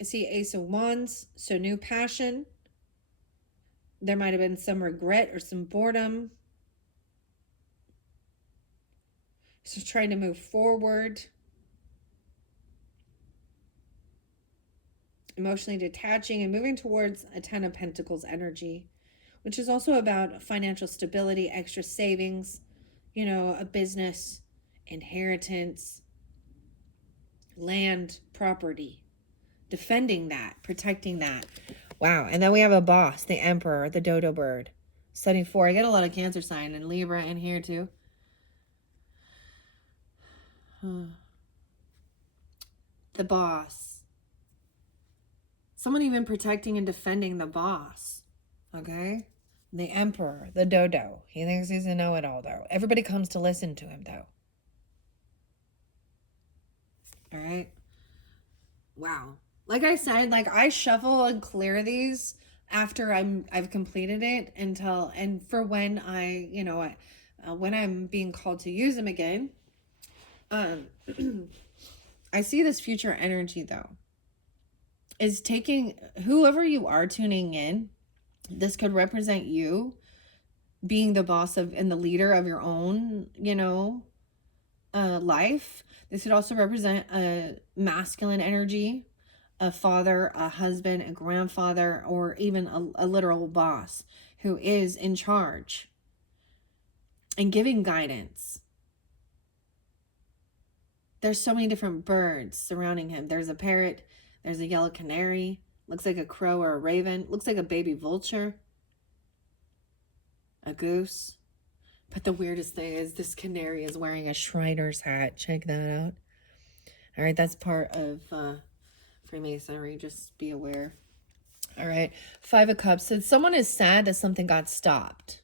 I see Ace of Wands, so new passion. There might have been some regret or some boredom. So trying to move forward. Emotionally detaching and moving towards a Ten of Pentacles energy, which is also about financial stability, extra savings, a business, inheritance, land, property, defending that, protecting that. Wow. And then we have a boss, the Emperor, the dodo bird. Study 4. I get a lot of Cancer sign and Libra in here too. The boss. Someone even protecting and defending the boss. Okay? The Emperor, the dodo. He thinks he's a know-it-all, though. Everybody comes to listen to him, though. All right? Wow. Like I said, like I shuffle and clear these after I've completed it and for when when I'm being called to use them again. I see this future energy, though, is taking whoever you are tuning in. This could represent you being the boss of and the leader of your own, life. This could also represent a masculine energy, a father, a husband, a grandfather, or even a literal boss who is in charge and giving guidance. There's so many different birds surrounding him. There's a parrot, there's a yellow canary, looks like a crow or a raven, looks like a baby vulture, a goose. But the weirdest thing is this canary is wearing a Shriner's hat. Check that out. All right, that's part of Freemasonry. Just be aware. All right, 5 of Cups. So someone is sad that something got stopped.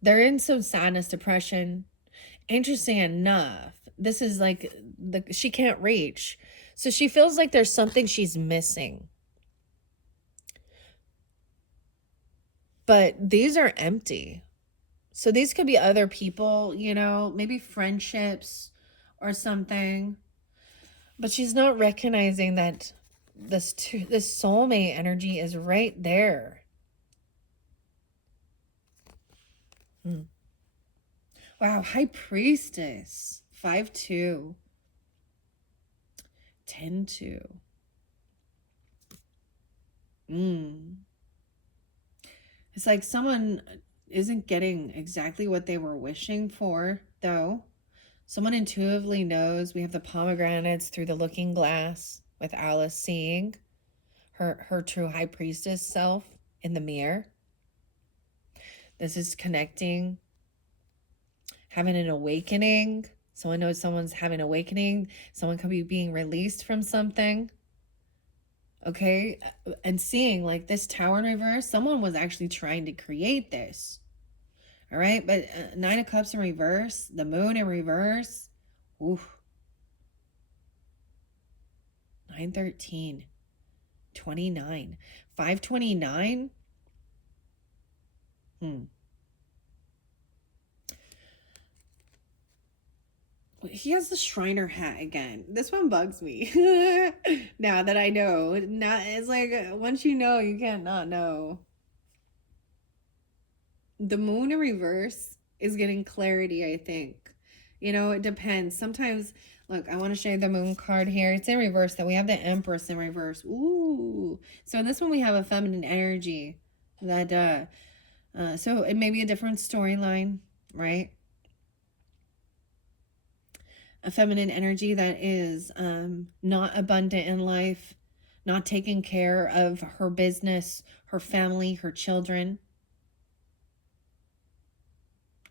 They're in some sadness, depression. Interesting enough, this is like she can't reach. So she feels like there's something she's missing. But these are empty. So these could be other people, maybe friendships or something. But she's not recognizing that this soulmate energy is right there. Wow, High Priestess. 5-2. 10-2. It's like someone isn't getting exactly what they were wishing for, though. Someone intuitively knows. We have the pomegranates through the looking glass with Alice seeing her true High Priestess self in the mirror. This is connecting, having an awakening. Someone knows someone's having an awakening. Someone could be being released from something. Okay, and seeing like this tower in reverse, someone was actually trying to create this. All right, but 9 of Cups in reverse, the Moon in reverse. Oof. 9-13, 29, 5-29. He has the Shriner hat again. This one bugs me. Now that I know. It's like once you know, you can't not know. The Moon in reverse is getting clarity, I think. It depends. Sometimes, look, I want to show you the Moon card here. It's in reverse. Then we have the Empress in reverse. Ooh. So in this one, we have a feminine energy. That, so it may be a different storyline, right? A feminine energy that is not abundant in life, not taking care of her business, her family, her children.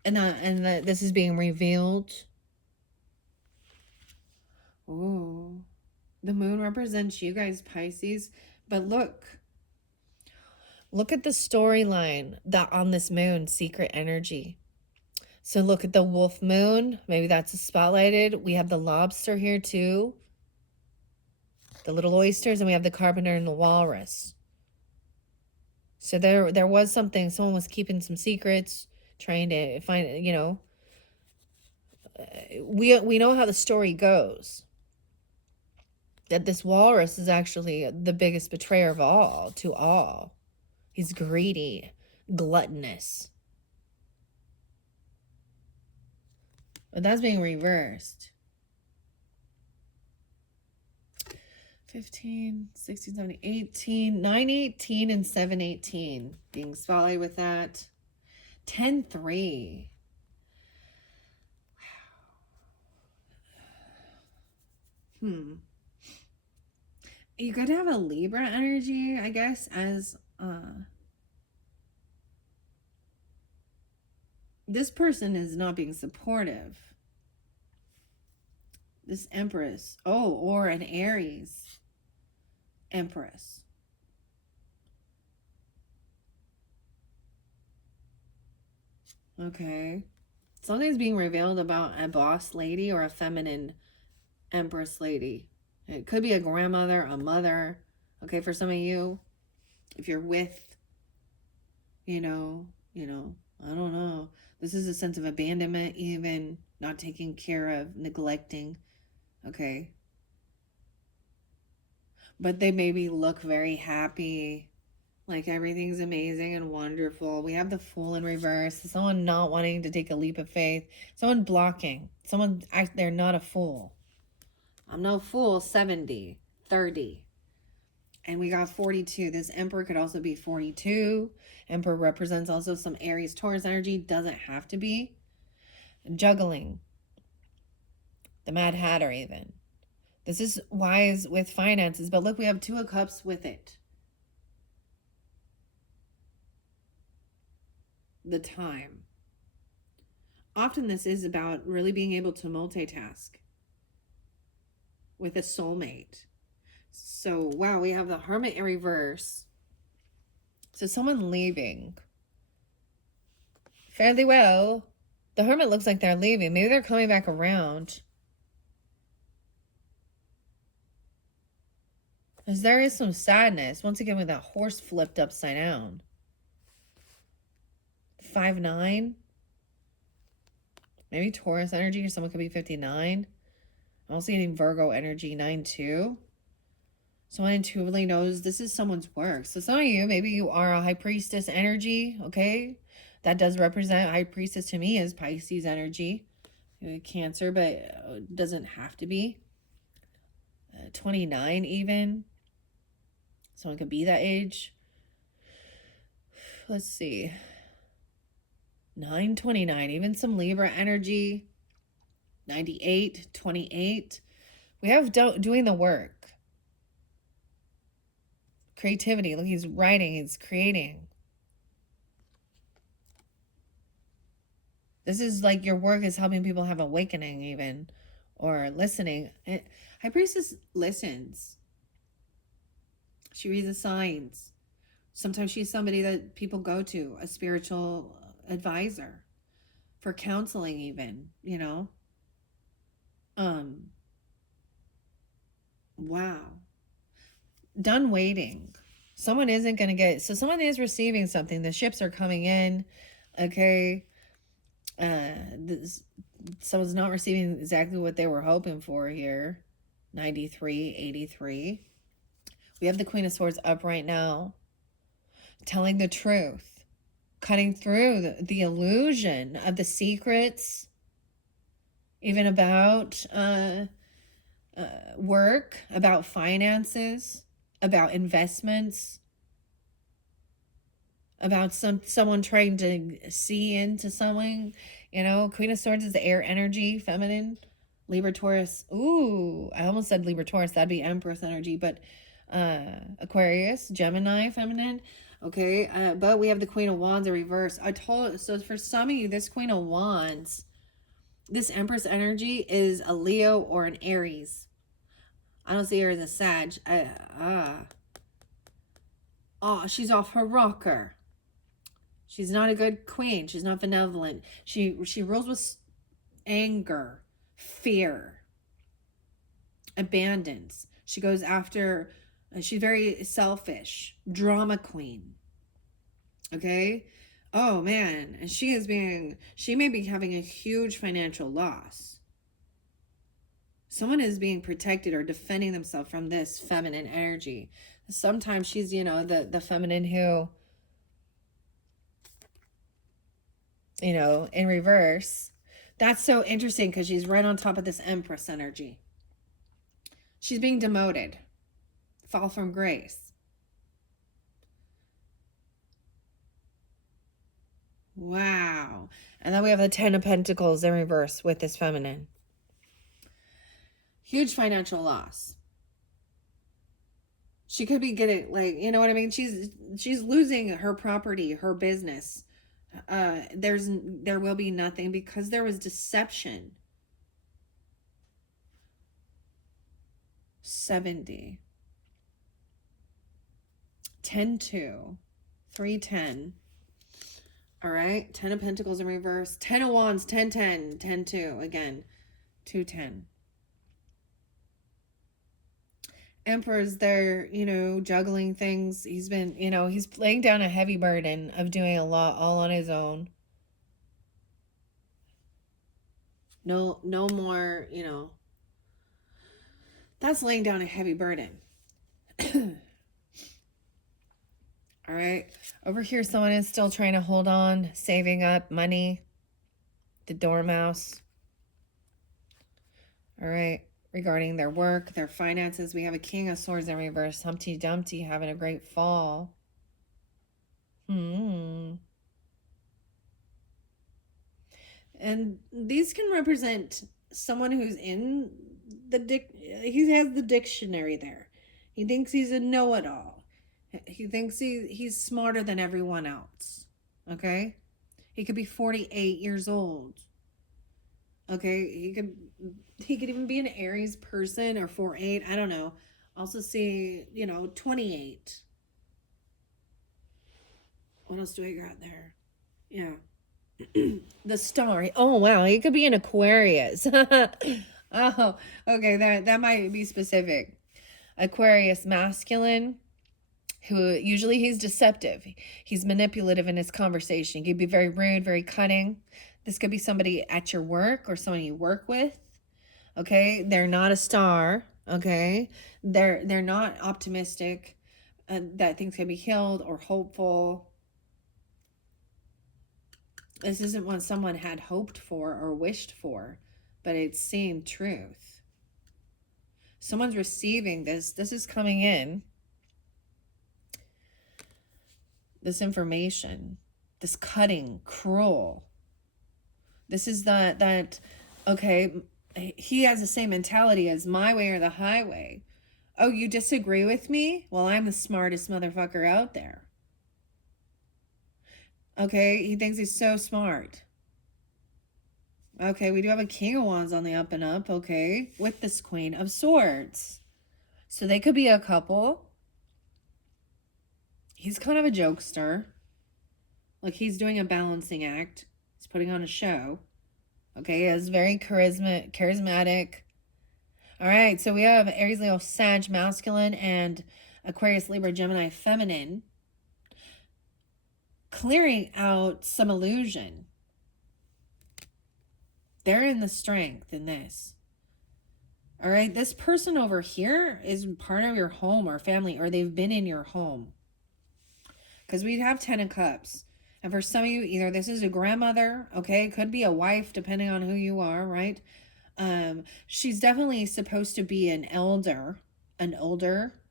And this is being revealed. Ooh. The Moon represents you guys, Pisces. But look at the storyline that on this moon, secret energy. So look at the wolf moon. Maybe that's spotlighted. We have the lobster here too. The little oysters, and we have the carpenter and the walrus. So there was something. Someone was keeping some secrets, trying to find, we know how the story goes. That this walrus is actually the biggest betrayer of all, to all. He's greedy, gluttonous. But that's being reversed. 15, 16, 17, 18, 9, 18, and 7, 18. Being spotlighted with that. 10, 3. Wow. You could have a Libra energy, I guess, as this person is not being supportive. This Empress. Oh, or an Aries Empress. Okay. Something's being revealed about a boss lady or a feminine Empress lady. It could be a grandmother, a mother. Okay, for some of you, if you're with, you know, I don't know. This is a sense of abandonment, even not taking care of, neglecting. Okay. But they maybe look very happy, like everything's amazing and wonderful. We have the Fool in reverse. Someone not wanting to take a leap of faith. Someone blocking. Someone, they're not a fool. I'm no fool. 70, 30. And we got 42. This Emperor could also be 42. Emperor represents also some Aries Taurus energy. Doesn't have to be. Juggling. The Mad Hatter even. This is wise with finances. But look, we have 2 of Cups with it. The time. Often this is about really being able to multitask with a soulmate. So, wow, we have the Hermit in reverse. So someone leaving. Fairly well. The Hermit looks like they're leaving. Maybe they're coming back around. Because there is some sadness. Once again, with that horse flipped upside down. 5-9. Maybe Taurus energy, or someone could be 59. I'm also getting Virgo energy, 9-2. Someone intuitively knows this is someone's work. So some of you, maybe you are a High Priestess energy, okay? That does represent High Priestess to me as Pisces energy. Cancer, but it doesn't have to be. 29 even. Someone could be that age. Let's see. 9-29, even some Libra energy. 98, 28. We have doing the work. Creativity. Look, he's writing, he's creating. This is like your work is helping people have awakening even, or listening. High Priestess listens. She reads the signs. Sometimes she's somebody that people go to, a spiritual advisor for counseling even, you know. Wow. Done waiting. Someone isn't going to get, so someone is receiving something. The ships are coming in. Okay. Someone's not receiving exactly what they were hoping for here. 93, 83. We have the Queen of Swords up right now. Telling the truth. Cutting through the illusion of the secrets. Even about work, about finances, about investments, about someone trying to see into someone. You know, Queen of Swords is the air energy, feminine. Libra, Taurus. Ooh, I almost said Libra, Taurus. That'd be Empress energy, but Aquarius, Gemini, feminine. Okay, but we have the Queen of Wands in reverse. So for some of you, this Queen of Wands, this Empress energy is a Leo or an Aries. I don't see her as a Sag. Oh, she's off her rocker. She's not a good queen. She's not benevolent. She rules with anger, fear, abundance. She goes after, she's very selfish, drama queen. Okay? Oh man, and she may be having a huge financial loss. Someone is being protected or defending themselves from this feminine energy. Sometimes she's, you know, the feminine who, you know, in reverse. That's so interesting because she's right on top of this Empress energy. She's being demoted. Fall from grace. Wow. And then we have the Ten of Pentacles in reverse with this feminine. Huge financial loss. She could be getting, like, you know what I mean? She's losing her property, her business. There will be nothing because there was deception. 70. 10-2. 3-10. All right. 10 of Pentacles in reverse. 10 of Wands. 10-10. 10-2. Again. 2-10. Emperor's there, you know, juggling things. He's been, you know, he's laying down a heavy burden of doing a lot all on his own. No more, you know. That's laying down a heavy burden. All right. Over here, someone is still trying to hold on, saving up money. The Dormouse. All right. Regarding their work, their finances, we have a King of Swords in reverse. Humpty Dumpty having a great fall. And these can represent someone who's in the he has the dictionary there. He thinks he's a know-it-all. He thinks he's smarter than everyone else. Okay? He could be 48 years old. Okay? He could even be an Aries person or 4-8. I don't know. Also see, you know, 28. What else do I got there? Yeah. The star. Oh, wow. He could be an Aquarius. Oh, okay. That might be specific. Aquarius masculine, who usually he's deceptive. He's manipulative in his conversation. He could be very rude, very cutting. This could be somebody at your work or someone you work with. Okay, they're not a star. Okay, they're not optimistic that things can be healed or hopeful. This isn't what someone had hoped for or wished for, but it's seeing truth. Someone's receiving this. This is coming in. This information, this cutting, cruel. This is that okay, he has the same mentality as my way or the highway. Oh, you disagree with me? Well, I'm the smartest motherfucker out there. Okay, he thinks he's so smart. Okay, we do have a King of Wands on the up and up, okay, with this Queen of Swords. So they could be a couple. He's kind of a jokester. Like, he's doing a balancing act. He's putting on a show. Okay, he is very charismatic. All right, so we have Aries, Leo, Sag, masculine, and Aquarius, Libra, Gemini, feminine. Clearing out some illusion. They're in the strength in this. All right, this person over here is part of your home or family, or they've been in your home. Because we have 10 of Cups. And for some of you, either this is a grandmother, okay? It could be a wife, depending on who you are, right? She's definitely supposed to be an older,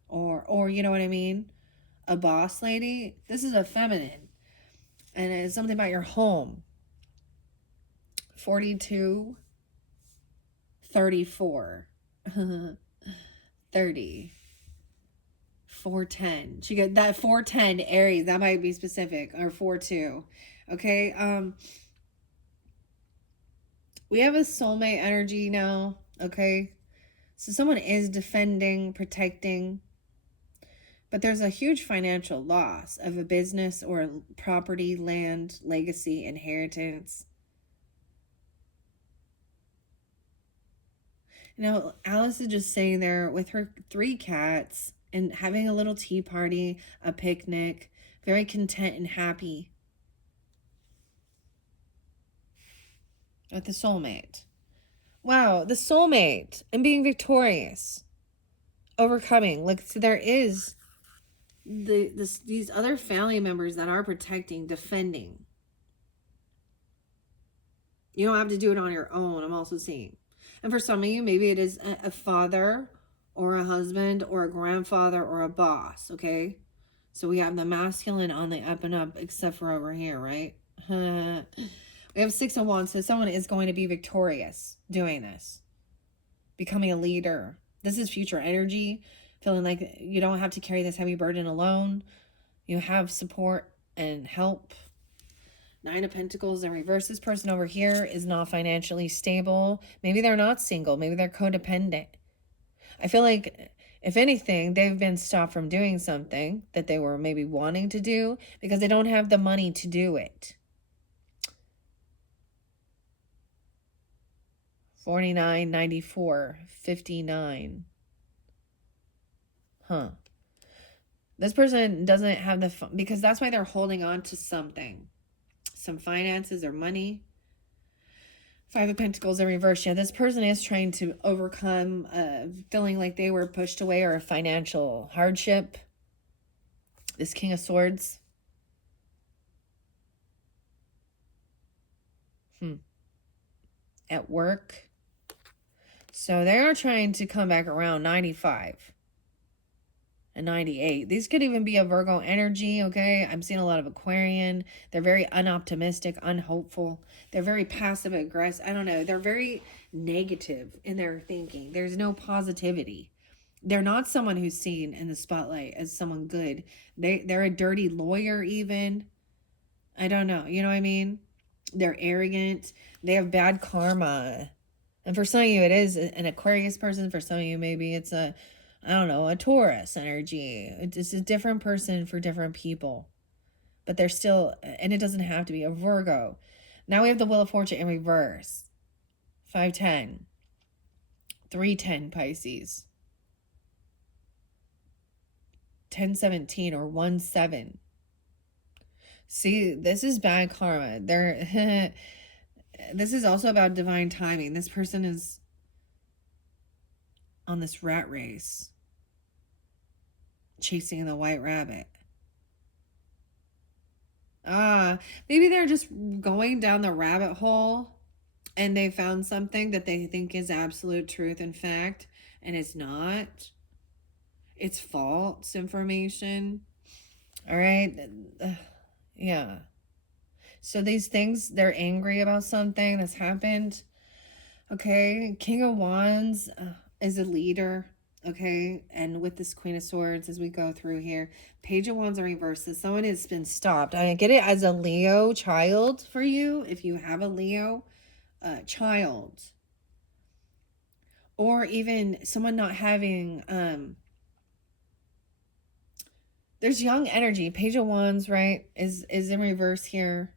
or you know what I mean? A boss lady. This is a feminine. And it's something about your home. 42, 34, 30, 410. She got that 410 Aries. That might be specific. Or 4-2. Okay. We have a soulmate energy now. Okay. So someone is defending, protecting. But there's a huge financial loss of a business or property, land, legacy, inheritance. You know, Alice is just sitting there with her 3 cats and having a little tea party, a picnic, very content and happy with the soulmate. Wow, the soulmate and being victorious, overcoming. Like, so there is these other family members that are protecting, defending. You don't have to do it on your own, I'm also seeing. And for some of you, maybe it is a father or a husband or a grandfather or a boss, okay? So we have the masculine on the up and up, except for over here, right? We have Six of Wands, so someone is going to be victorious doing this, becoming a leader. This is future energy, feeling like you don't have to carry this heavy burden alone. You have support and help. Nine of Pentacles in reverse. This person over here is not financially stable. Maybe they're not single. Maybe they're codependent. I feel like, if anything, they've been stopped from doing something that they were maybe wanting to do because they don't have the money to do it. 49, 94, 59. Huh. This person doesn't have the fun, because that's why they're holding on to something. Some finances or money. Five of Pentacles in reverse. Yeah, this person is trying to overcome feeling like they were pushed away or a financial hardship. This King of Swords. At work. So they are trying to come back around 95 and 98. These could even be a Virgo energy, okay? I'm seeing a lot of Aquarian. They're very unoptimistic, unhopeful. They're very passive aggressive. I don't know. They're very negative in their thinking. There's no positivity. They're not someone who's seen in the spotlight as someone good. They're a dirty lawyer even. I don't know. You know what I mean? They're arrogant. They have bad karma. And for some of you, it is an Aquarius person. For some of you, maybe it's I don't know, a Taurus energy. It's a different person for different people. But they're still, and it doesn't have to be a Virgo. Now we have the Wheel of Fortune in reverse. 510. 310 Pisces. 1017 or 17. See, this is bad karma. This is also about divine timing. This person is on this rat race, chasing the white rabbit. Maybe they're just going down the rabbit hole and they found something that they think is absolute truth and fact, and it's not. It's false information. All right. Yeah. So these things, they're angry about something that's happened. Okay. King of Wands is a leader. Okay. And with this Queen of Swords, as we go through here, Page of Wands in reverse. So someone has been stopped. I get it as a Leo child for you. If you have a Leo child, or even someone not having, there's young energy. Page of Wands, right, is in reverse here.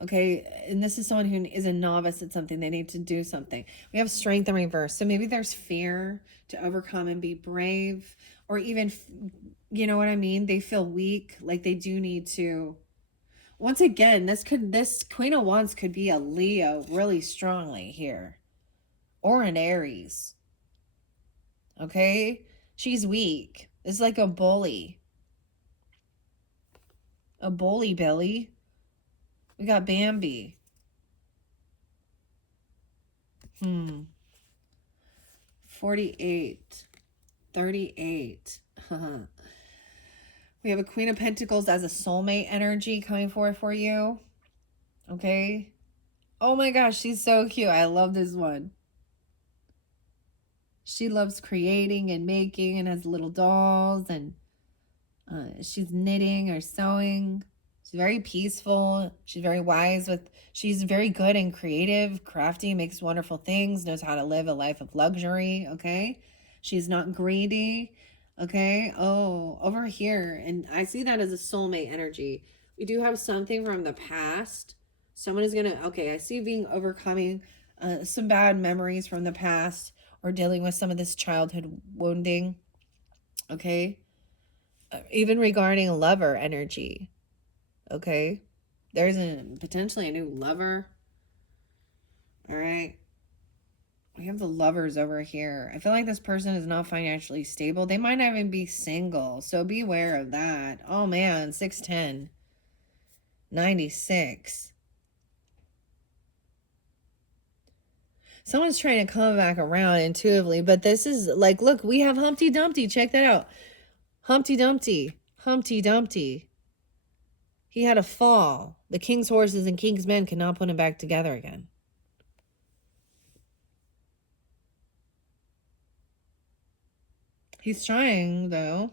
Okay, and this is someone who is a novice at something. They need to do something. We have Strength in reverse. So maybe there's fear to overcome and be brave, or even, you know what I mean? They feel weak, like they do need to. Once again, this Queen of Wands could be a Leo really strongly here, or an Aries. Okay, she's weak. It's like a bully. A bully Billy. We got Bambi. 48. 38. We have a Queen of Pentacles as a soulmate energy coming forward for you. Okay. Oh my gosh, she's so cute. I love this one. She loves creating and making and has little dolls, and she's knitting or sewing. She's very peaceful. She's very wise she's very good and creative, crafty, makes wonderful things, knows how to live a life of luxury, okay? She's not greedy, okay? Oh, over here, and I see that as a soulmate energy. We do have something from the past. Someone is gonna, okay, I see being overcoming some bad memories from the past, or dealing with some of this childhood wounding, okay? Even regarding lover energy. Okay, there's potentially a new lover. All right, we have the Lovers over here. I feel like this person is not financially stable. They might not even be single, so beware of that. Oh man, 610, 96. Someone's trying to come back around intuitively, but this is like, look, we have Humpty Dumpty. Check that out. Humpty Dumpty. Humpty Dumpty. He had a fall. The king's horses and king's men cannot put him back together again. He's trying, though.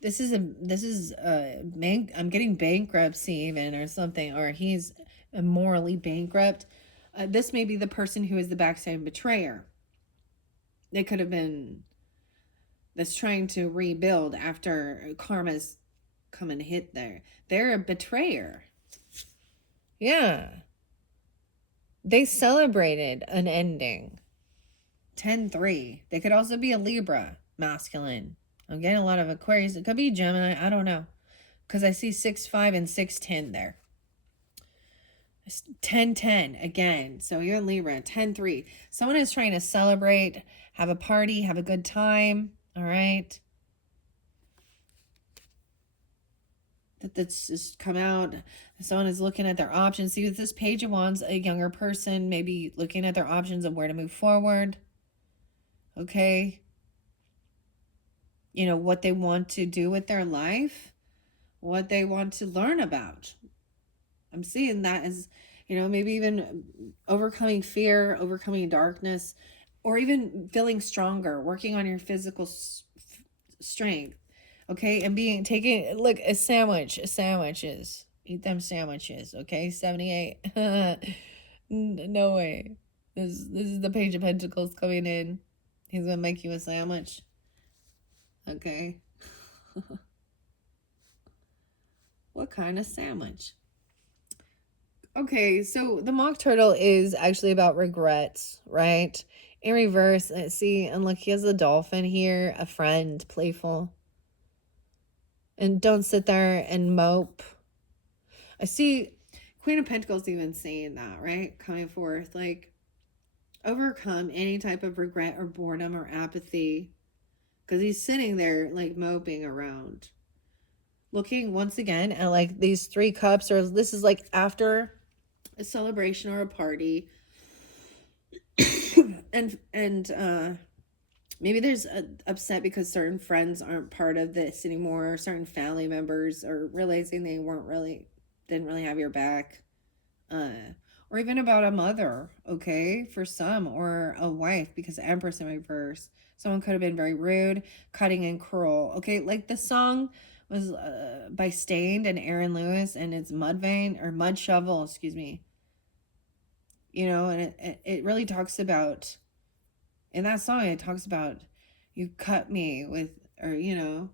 This is I'm getting bankruptcy even or something, or he's morally bankrupt. This may be the person who is the backside betrayer. They could have been that's trying to rebuild after karma's come and hit there. They're a betrayer. Yeah. They celebrated an ending. 10-3. They could also be a Libra, masculine. I'm getting a lot of Aquarius. It could be Gemini. I don't know. Because I see 6-5 and 6-10 there. 10-10 again. So you're Libra. 10-3. Someone is trying to celebrate, have a party, have a good time. All right. That's just come out. Someone is looking at their options. See, with this Page of Wands, a younger person maybe looking at their options of where to move forward. Okay. You know, what they want to do with their life, what they want to learn about. I'm seeing that as, you know, maybe even overcoming fear, overcoming darkness, or even feeling stronger, working on your physical strength. Okay. And look, sandwiches, eat them sandwiches. Okay. 78. No way. This is the Page of Pentacles coming in. He's going to make you a sandwich. Okay. What kind of sandwich? Okay, so the Mock Turtle is actually about regrets, right? In reverse, let's see, and look, he has a dolphin here, a friend, playful. And don't sit there and mope. I see Queen of Pentacles even saying that, right? Coming forth, like, overcome any type of regret or boredom or apathy. Because he's sitting there, like, moping around. Looking once again at, like, these 3 cups, or this is, like, after a celebration or a party. and maybe there's upset because certain friends aren't part of this anymore. Certain family members are realizing they didn't really have your back. Or even about a mother, okay, for some, or a wife, because Empress in reverse. Someone could have been very rude, cutting, and cruel. Okay, like the song was by Stained and Aaron Lewis, and it's Mud Shovel, excuse me. You know, and it really talks about, in that song, it talks about, you cut me with, or, you know,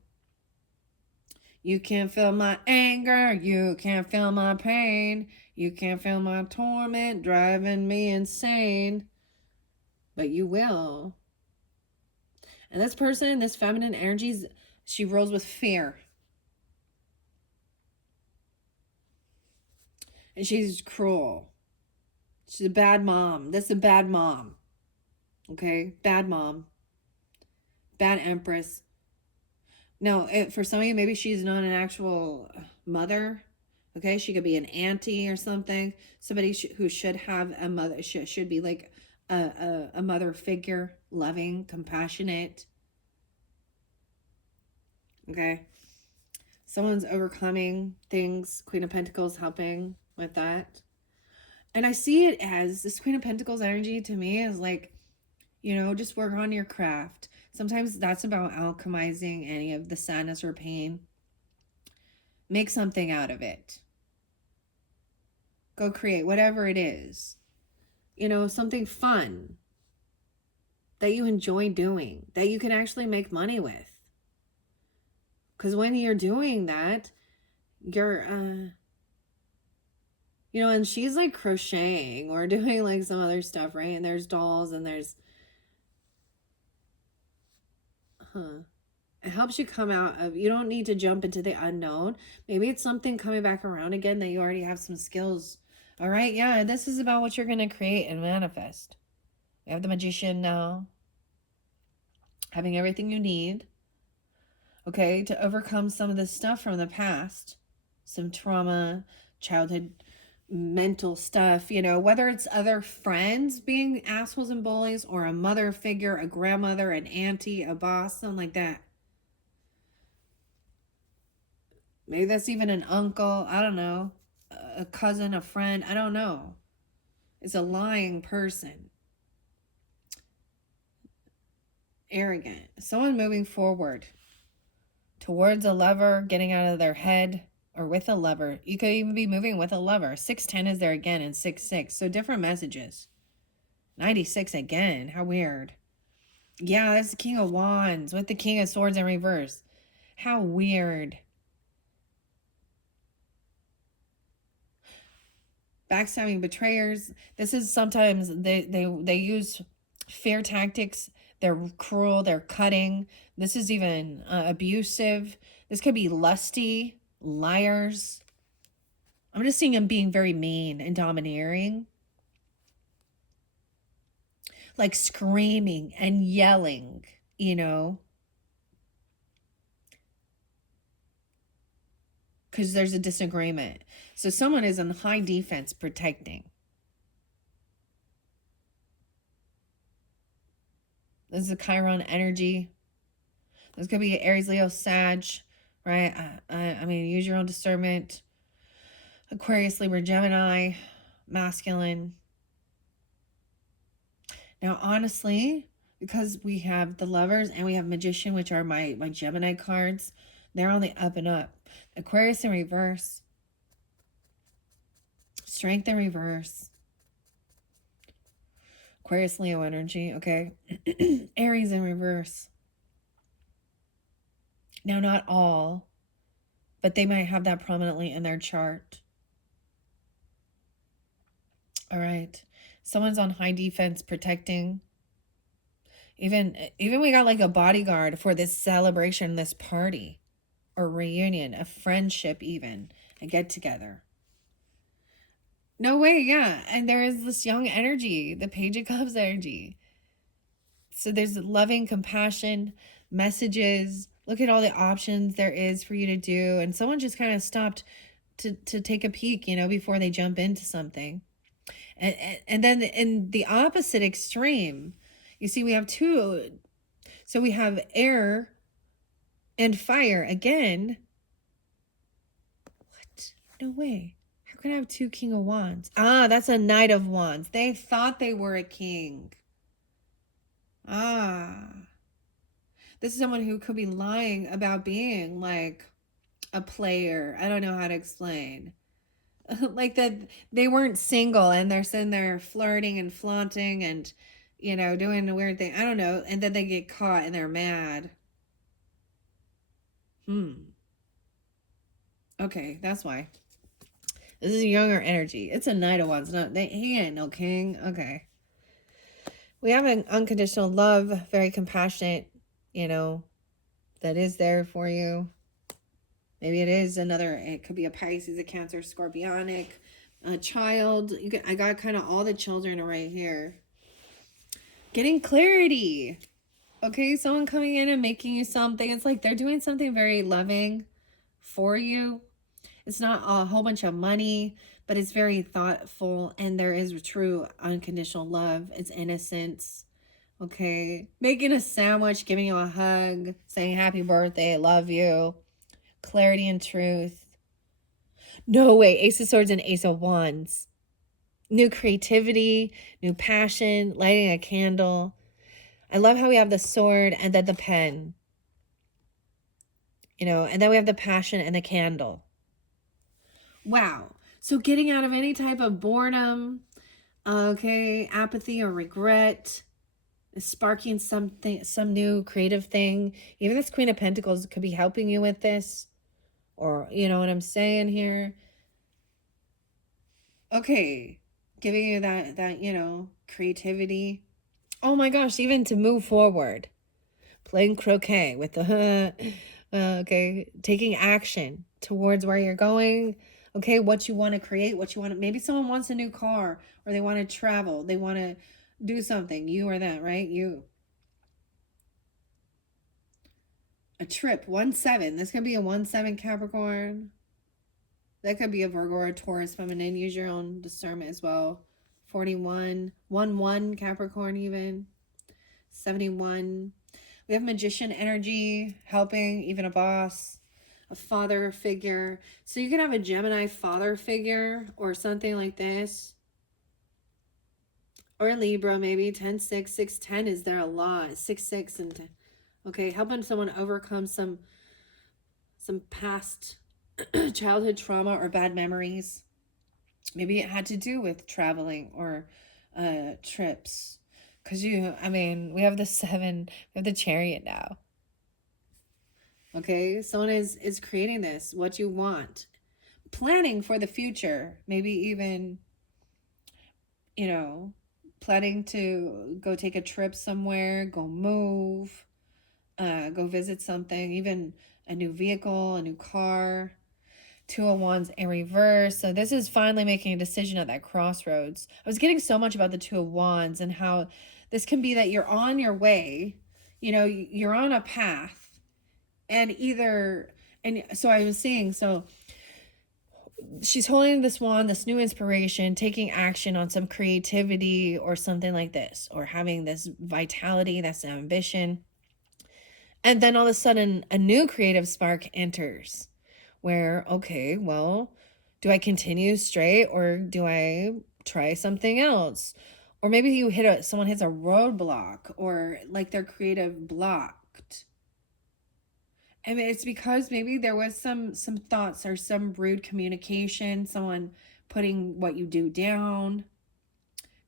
you can't feel my anger, you can't feel my pain, you can't feel my torment driving me insane, but you will. And this person, this feminine energies, she rolls with fear. And she's cruel. She's a bad mom. That's a bad mom. Okay? Bad mom. Bad empress. Now, for some of you, maybe she's not an actual mother. Okay? She could be an auntie or something. Somebody who should have a mother, should be like a mother figure. Loving, compassionate. Okay? Someone's overcoming things. Queen of Pentacles helping with that. And I see it as this Queen of Pentacles energy to me is like, you know, just work on your craft. Sometimes that's about alchemizing any of the sadness or pain. Make something out of it. Go create whatever it is. You know, something fun that you enjoy doing, that you can actually make money with. Because when you're doing that, you're, you know, and she's like crocheting or doing like some other stuff, right? And there's dolls and there's, it helps you come out of, you don't need to jump into the unknown. Maybe it's something coming back around again that you already have some skills. All right. Yeah. This is about what you're going to create and manifest. We have the Magician now. Having everything you need. Okay. To overcome some of this stuff from the past. Some trauma, childhood mental stuff, whether it's other friends being assholes and bullies, or a mother figure, a grandmother, an auntie, a boss, something like that. Maybe that's even an uncle, I don't know, a cousin, a friend, I don't know. It's a lying person. Arrogant. Someone moving forward towards a lover, getting out of their head, or with a lover. You could even be moving with a lover. 610 is there again, and 6-6. So different messages. 96 again. How weird. Yeah, that's the King of Wands with the King of Swords in reverse. How weird. Backstabbing betrayers. This is sometimes they use fear tactics. They're cruel. They're cutting. This is even abusive. This could be lusty, liars. I'm just seeing them being very mean and domineering. Like screaming and yelling, because there's a disagreement. So someone is in high defense protecting. This is a Chiron energy. This could be Aries, Leo, Sag, right? I mean, use your own discernment. Aquarius, Libra, Gemini, masculine. Now, honestly, because we have the Lovers and we have Magician, which are my Gemini cards, they're on the up and up. Aquarius in reverse. Strength in reverse. Aquarius, Leo energy, okay? Aries in reverse. Now, not all, but they might have that prominently in their chart. All right. Someone's on high defense protecting. Even we got like a bodyguard for this celebration, this party or reunion, a friendship, even a get together. No way, yeah. And there is this young energy, the Page of Cups energy. So there's loving compassion, messages. Look at all the options there is for you to do. And someone just kind of stopped to take a peek, before they jump into something. And then in the opposite extreme, you see we have two. So we have air and fire again. What? No way. How can I have two King of Wands? Ah, that's a Knight of Wands. They thought they were a king. Ah. This is someone who could be lying about being like a player. I don't know how to explain. Like that they weren't single and they're sitting there flirting and flaunting and doing a weird thing. I don't know. And then they get caught and they're mad. Okay, that's why. This is younger energy. It's a Knight of Wands. He ain't no king. Okay. We have an unconditional love, very compassionate, that is there for you. Maybe it could be a Pisces, a Cancer, Scorpionic, a child. I got kind of all the children right here. Getting clarity. Okay, someone coming in and making you something. It's like they're doing something very loving for you. It's not a whole bunch of money, but it's very thoughtful, and there is true unconditional love. It's innocence. Okay, making a sandwich, giving you a hug, saying happy birthday, I love you. Clarity and truth. No way. Ace of Swords and Ace of Wands. New creativity, new passion, lighting a candle. I love how we have the sword and then the pen. And then we have the passion and the candle. Wow. So getting out of any type of boredom, okay, apathy or regret, sparking something, some new creative thing. Even this Queen of Pentacles could be helping you with this. Or, you know what I'm saying here? Okay, giving you that, creativity. Oh my gosh, even to move forward. Playing croquet with the, okay, taking action towards where you're going. Okay, what you want to create, maybe someone wants a new car, or they want to travel. They want to do something, you or that, right? You. A trip, 1-7. This could be a 1-7 Capricorn. That could be a Virgo or a Taurus feminine. Use your own discernment as well. 41, 1 Capricorn even. 71. We have magician energy, helping, even a boss, a father figure. So you can have a Gemini father figure or something like this. Or Libra, maybe 10, 6, 6, 10 is there a lot. 6, 6, and 10. Okay, helping someone overcome some past childhood trauma or bad memories. Maybe it had to do with traveling or trips. Because we have the 7, we have the Chariot now. Okay, someone is creating this, what you want. Planning for the future. Maybe even, planning to go take a trip somewhere, go move, go visit something, even a new vehicle, a new car. 2 of Wands in reverse. So this is finally making a decision at that crossroads. I was getting so much about the 2 of Wands and how this can be that you're on your way, you're on a path, and so I was seeing, so she's holding this wand, this new inspiration, taking action on some creativity or something like this, or having this vitality, that's ambition. And then all of a sudden, a new creative spark enters where, okay, well, do I continue straight or do I try something else? Or maybe someone hits a roadblock or like their creative blocked. I mean, it's because maybe there was some thoughts or some rude communication, someone putting what you do down,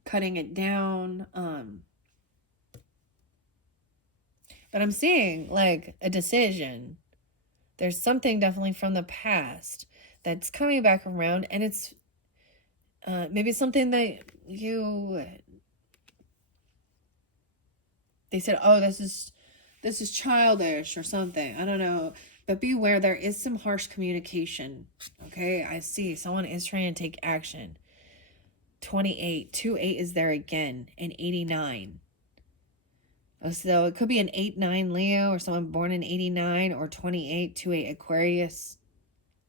cutting it down. But I'm seeing like a decision. There's something definitely from the past that's coming back around, and it's maybe something that they said, oh, this is childish or something. I don't know. But beware, there is some harsh communication. Okay, I see. Someone is trying to take action. 28. 2-8 is there again. And 89. So it could be an 8-9 Leo or someone born in 89 or 28, 2-8 Aquarius,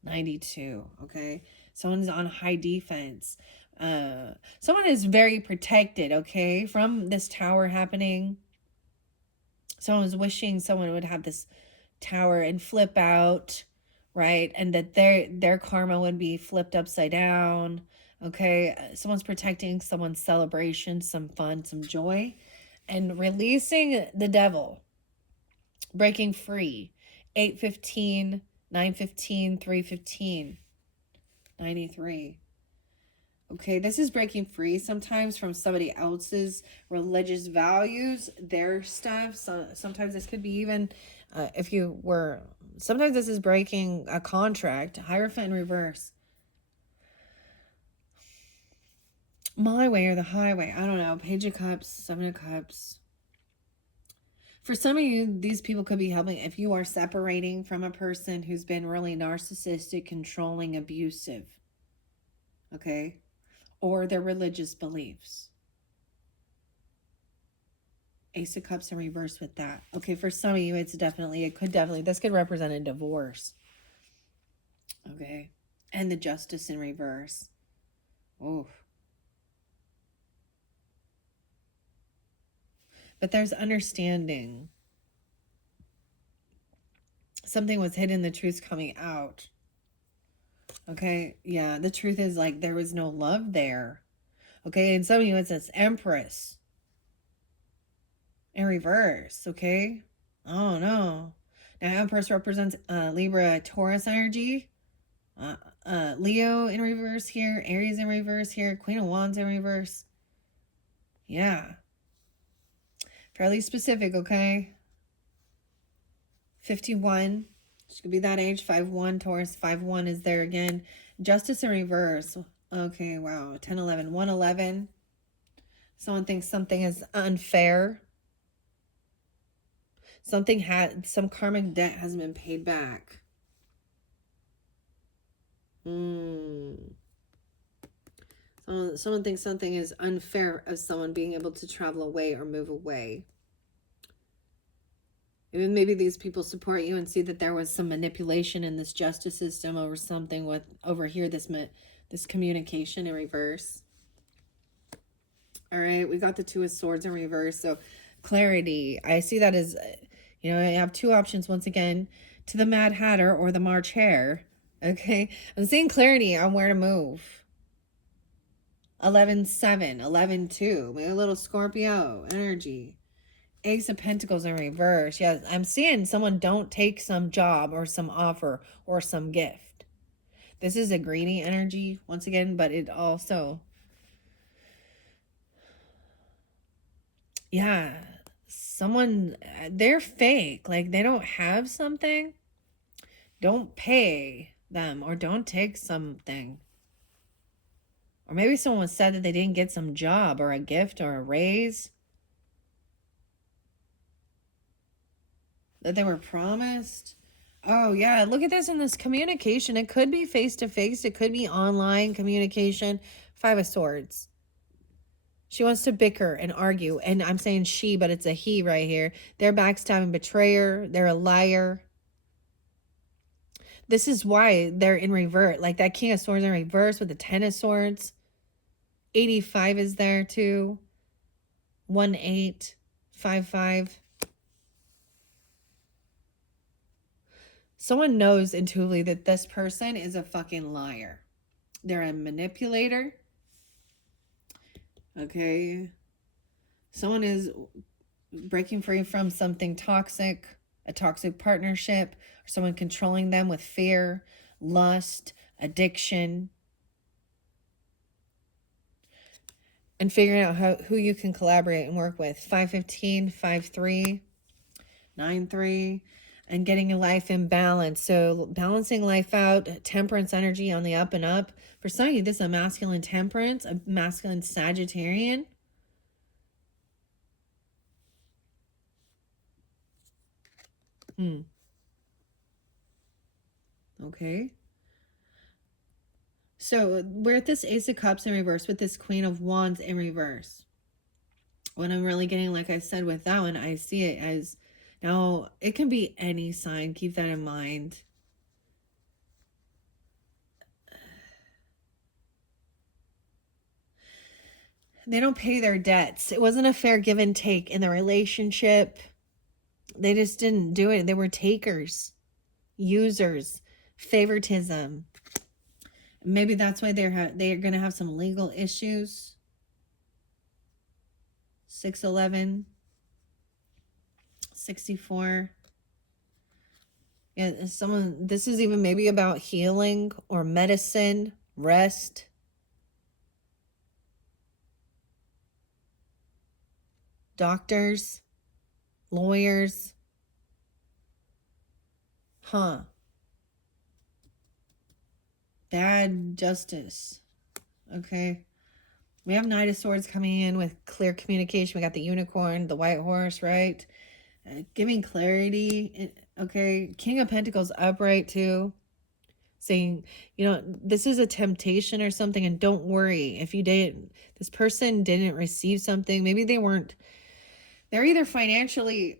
92. Okay, someone's on high defense. Someone is very protected, okay, from this tower happening. Someone was wishing someone would have this tower and flip out, right? And that their karma would be flipped upside down. Okay, someone's protecting someone's celebration, some fun, some joy, and releasing the devil, breaking free. 8-15, 9-15, 3-15, 93. Okay, this is breaking free sometimes from somebody else's religious values, their stuff. So sometimes this could be even sometimes this is breaking a contract. Hierophant in reverse. My way or the highway. I don't know. Page of Cups, 7 of Cups. For some of you, these people could be helping if you are separating from a person who's been really narcissistic, controlling, abusive. Okay? Or their religious beliefs. Ace of Cups in reverse with that. Okay, for some of you, this could represent a divorce. Okay. And the Justice in reverse. Oh. But there's understanding. Something was hidden, the truth's coming out. Okay, yeah, the truth is like there was no love there. Okay, and some of you it says Empress in reverse. Okay, oh no. Now Empress represents Libra, Taurus energy. Leo in reverse here, Aries in reverse here, Queen of Wands in reverse. Yeah. Fairly specific, okay? 51. She could be that age. 5-1 Taurus. 5-1 is there again. Justice in reverse. Okay, wow. 10-11. 1-11. Someone thinks something is unfair. Some karmic debt hasn't been paid back. Someone thinks something is unfair of someone being able to travel away or move away. Even maybe these people support you and see that there was some manipulation in this justice system over something with over here, this communication in reverse. All right, we got the Two of Swords in reverse. So clarity. I see that as, I have two options once again, to the Mad Hatter or the March Hare. Okay, I'm seeing clarity on where to move. 11-7, 11-2, maybe a little Scorpio energy. Ace of Pentacles in reverse. Yes, I'm seeing someone don't take some job or some offer or some gift. This is a greedy energy once again, but it also, yeah, someone, they're fake. Like they don't have something. Don't pay them or don't take something. Or maybe someone said that they didn't get some job or a gift or a raise that they were promised. Oh, yeah. Look at this in this communication. It could be face to face, it could be online communication. Five of Swords. She wants to bicker and argue. And I'm saying she, but it's a he right here. They're backstabbing betrayer. They're a liar. This is why they're in reverse. Like that King of Swords in reverse with the Ten of Swords. 85 is there too. 1855. Someone knows intuitively that this person is a fucking liar. They're a manipulator. Okay. Someone is breaking free from something toxic, a toxic partnership, or someone controlling them with fear, lust, addiction. And figuring out who you can collaborate and work with. 515, 53, 93. And getting your life in balance. So balancing life out, temperance energy on the up and up. For some of you, this is a masculine temperance, a masculine Sagittarian. Okay. So we're at this Ace of Cups in reverse with this Queen of Wands in reverse. When I'm really getting, like I said with that one, I see it as, now it can be any sign. Keep that in mind. They don't pay their debts. It wasn't a fair give and take in the relationship. They just didn't do it. They were takers, users, favoritism. Maybe that's why they're going to have some legal issues. 611, 64. Yeah, this is even maybe about healing or medicine, rest. Doctors, lawyers. Bad justice. Okay. We have Knight of Swords coming in with clear communication. We got the unicorn, the white horse, right? Giving clarity. Okay. King of Pentacles upright too. Saying, this is a temptation or something, and don't worry if this person didn't receive something. Maybe they're either financially,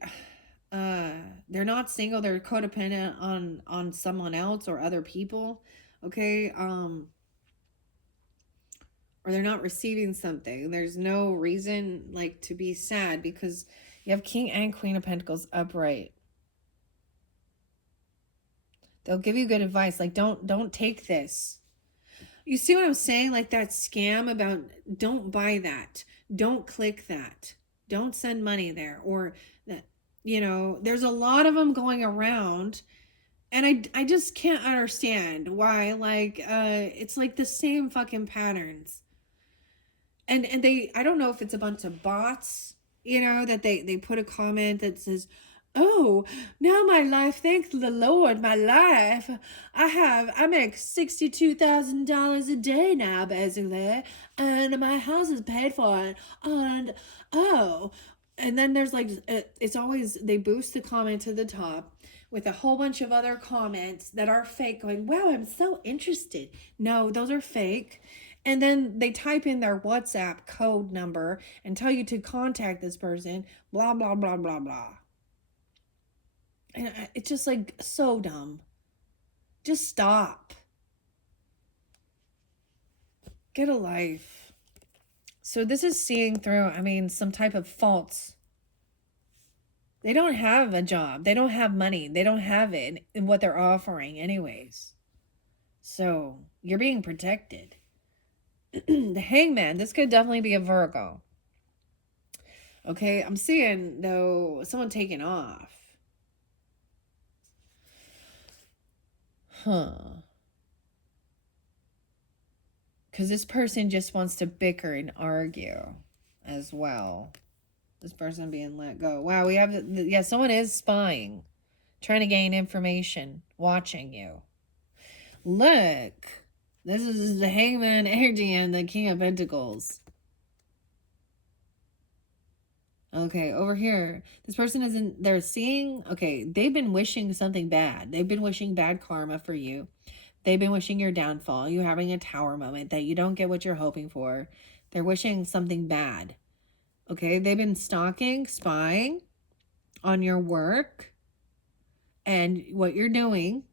they're not single, they're codependent on someone else or other people. Okay. Or they're not receiving something. There's no reason like to be sad because you have King and Queen of Pentacles upright. They'll give you good advice. Like, don't take this. You see what I'm saying? Like that scam about don't buy that. Don't click that. Don't send money there. Or that, there's a lot of them going around. And I just can't understand why, like, it's like the same fucking patterns. And I don't know if it's a bunch of bots, that they put a comment that says, oh, now my life, thanks the Lord, my life, I make $62,000 a day now, basically, and my house is paid for, and, and then there's like, it's always, they boost the comment to the top with a whole bunch of other comments that are fake going, wow, I'm so interested. No, those are fake. And then they type in their WhatsApp code number and tell you to contact this person, blah, blah, blah, blah, blah. And it's just like so dumb. Just stop. Get a life. So this is seeing through, I mean, some type of faults. They don't have a job. They don't have money. They don't have it in what they're offering anyways. So you're being protected. The Hangman, this could definitely be a Virgo. Okay, I'm seeing, though, someone taking off. Huh. Because this person just wants to bicker and argue as well. This person being let go. Wow, we have, yeah, someone is spying, trying to gain information, watching you. Look, this is the Hangman energy and the King of Pentacles. Okay, over here, this person isn't, they're seeing, okay, they've been wishing something bad. They've been wishing bad karma for you. They've been wishing your downfall, you having a tower moment, that you don't get what you're hoping for. They're wishing something bad. Okay, they've been stalking, spying on your work and what you're doing,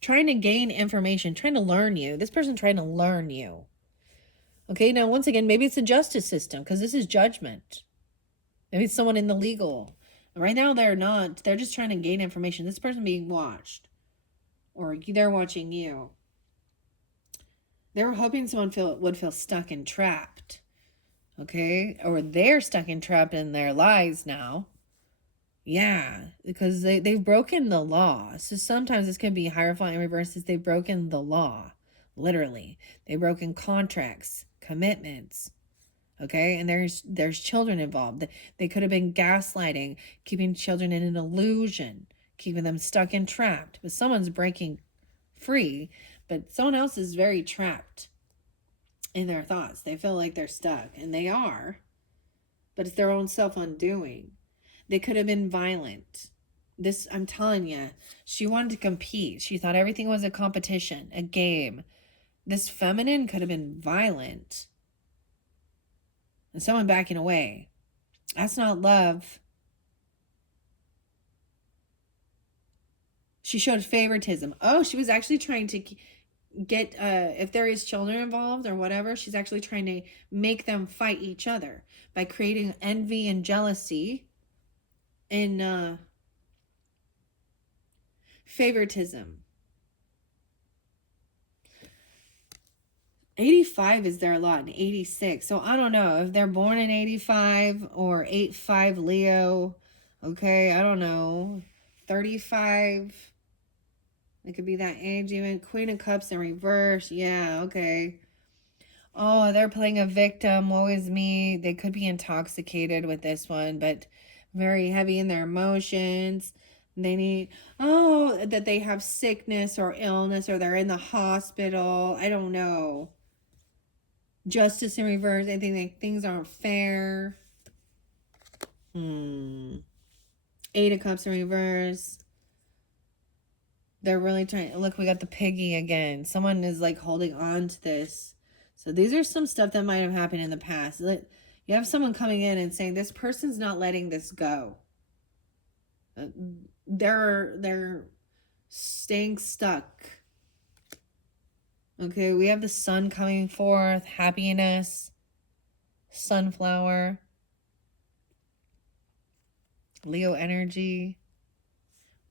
trying to gain information, trying to learn you. This person trying to learn you. Okay, now once again, maybe it's the justice system because this is judgment. Maybe it's someone in the legal. Right now they're not. They're just trying to gain information. This person being watched. Or they're watching you. They're hoping someone would feel stuck and trapped. Okay? Or they're stuck and trapped in their lies now. Yeah, because they've broken the law. So sometimes this can be Hierophant in reverse. They've broken the law. Literally. They've broken contracts, commitments. Okay, and there's children involved. They could have been gaslighting, keeping children in an illusion, keeping them stuck and trapped. But someone's breaking free, but someone else is very trapped in their thoughts. They feel like they're stuck, and they are, but it's their own self-undoing. They could have been violent. This, I'm telling you, she wanted to compete. She thought everything was a competition, a game. This feminine could have been violent. And someone backing away. That's not love. She showed favoritism. Oh, she was actually trying to get, if there is children involved or whatever, she's actually trying to make them fight each other by creating envy and jealousy and favoritism. 85 is their lot in 86. So I don't know if they're born in 85 or 85 Leo. Okay, I don't know. 35. It could be that age even. Queen of Cups in reverse. Yeah, okay. Oh, they're playing a victim. Woe is me. They could be intoxicated with this one, but very heavy in their emotions. They need, oh, that they have sickness or illness or they're in the hospital. I don't know. Justice in reverse. I think like things aren't fair. Eight of Cups in reverse. They're really trying. Look, we got the piggy again. Someone is like holding on to this. So these are some stuff that might have happened in the past. You have someone coming in and saying this person's not letting this go. They're staying stuck. Okay, we have the sun coming forth, happiness, sunflower, Leo energy.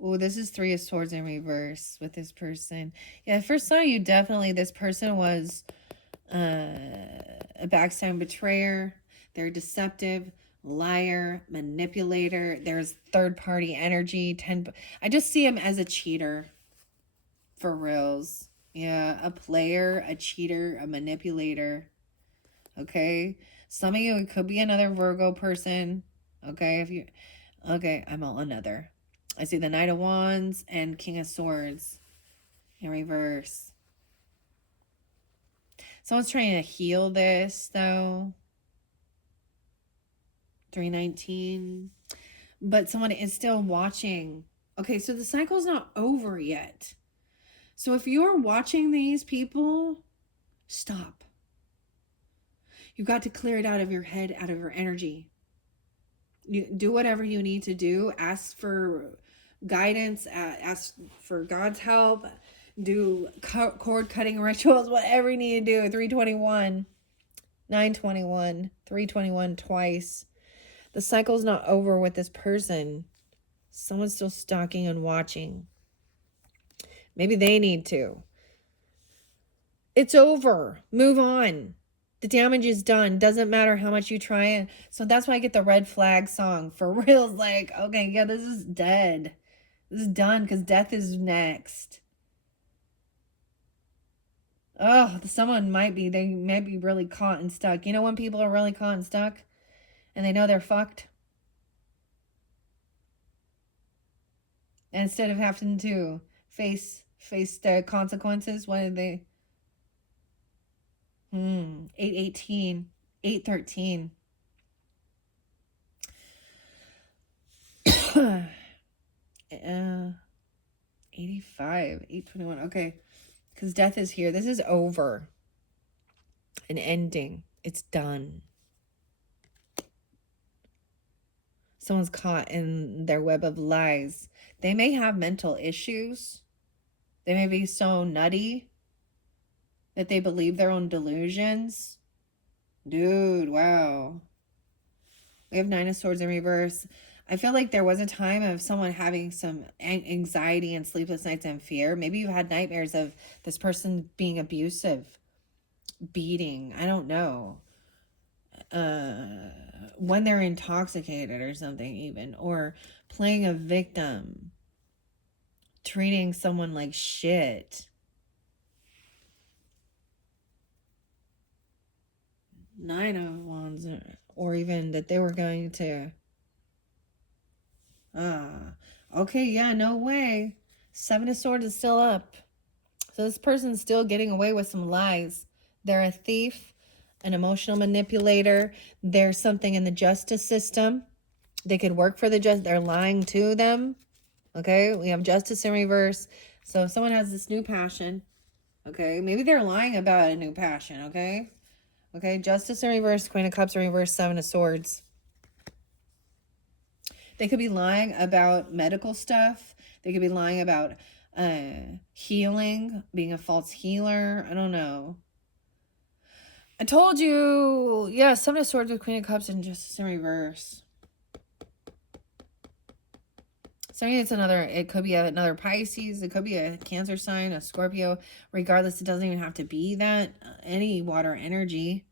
Oh, this is Three of Swords in reverse with this person. Yeah, first saw you, definitely this person was a backstab betrayer. They're deceptive, liar, manipulator. There's third-party energy. I just see him as a cheater. For reals. Yeah, a player, a cheater, a manipulator. Okay? Some of you, it could be another Virgo person. Okay? If you... Okay, I'm all another. I see the Knight of Wands and King of Swords in reverse. Someone's trying to heal this, though. 319. But someone is still watching. Okay, so the cycle's not over yet. So if you're watching these people, stop. You've got to clear it out of your head, out of your energy. You do whatever you need to do. Ask for guidance. Ask for God's help. Do cord cutting rituals. Whatever you need to do. 321, 921, 321 twice. The cycle's not over with this person. Someone's still stalking and watching. Maybe they need to. It's over. Move on. The damage is done. Doesn't matter how much you try it. So that's why I get the red flag song. For real. It's like, okay, yeah, this is dead. This is done because death is next. Oh, someone they might be really caught and stuck. You know when people are really caught and stuck and they know they're fucked? And instead of having to face the consequences, what did they? 818, 813. 85, 821. Okay. Because death is here. This is over. An ending. It's done. Someone's caught in their web of lies. They may have mental issues. They may be so nutty that they believe their own delusions. Dude, wow. We have 9 of Swords in reverse. I feel like there was a time of someone having some anxiety and sleepless nights and fear. Maybe you had nightmares of this person being abusive, beating, I don't know. When they're intoxicated or something even, or playing a victim, treating someone like shit. 9 of Wands, or even that they were going to okay, yeah, no way. 7 of Swords is still up. So this person's still getting away with some lies. They're a thief, an emotional manipulator. There's something in the justice system. They could work for the they're lying to them. Okay, we have justice in reverse. So if someone has this new passion, okay, maybe they're lying about a new passion, okay? Okay, justice in reverse, Queen of Cups in reverse, 7 of Swords. They could be lying about medical stuff. They could be lying about healing, being a false healer. I don't know. I told you, yeah, 7 of Swords with Queen of Cups and Justice in reverse. So it's it could be another Pisces. It could be a Cancer sign, a Scorpio. Regardless, it doesn't even have to be that. Any water energy.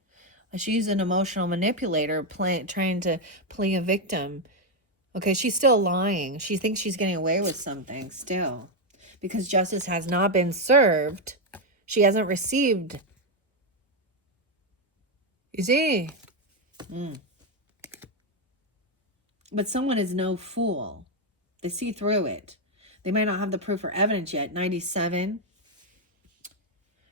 She's an emotional manipulator trying to play a victim. Okay, she's still lying. She thinks she's getting away with something still. Because justice has not been served. She hasn't received. You see? But someone is no fool. They see through it. They might not have the proof or evidence yet. 97.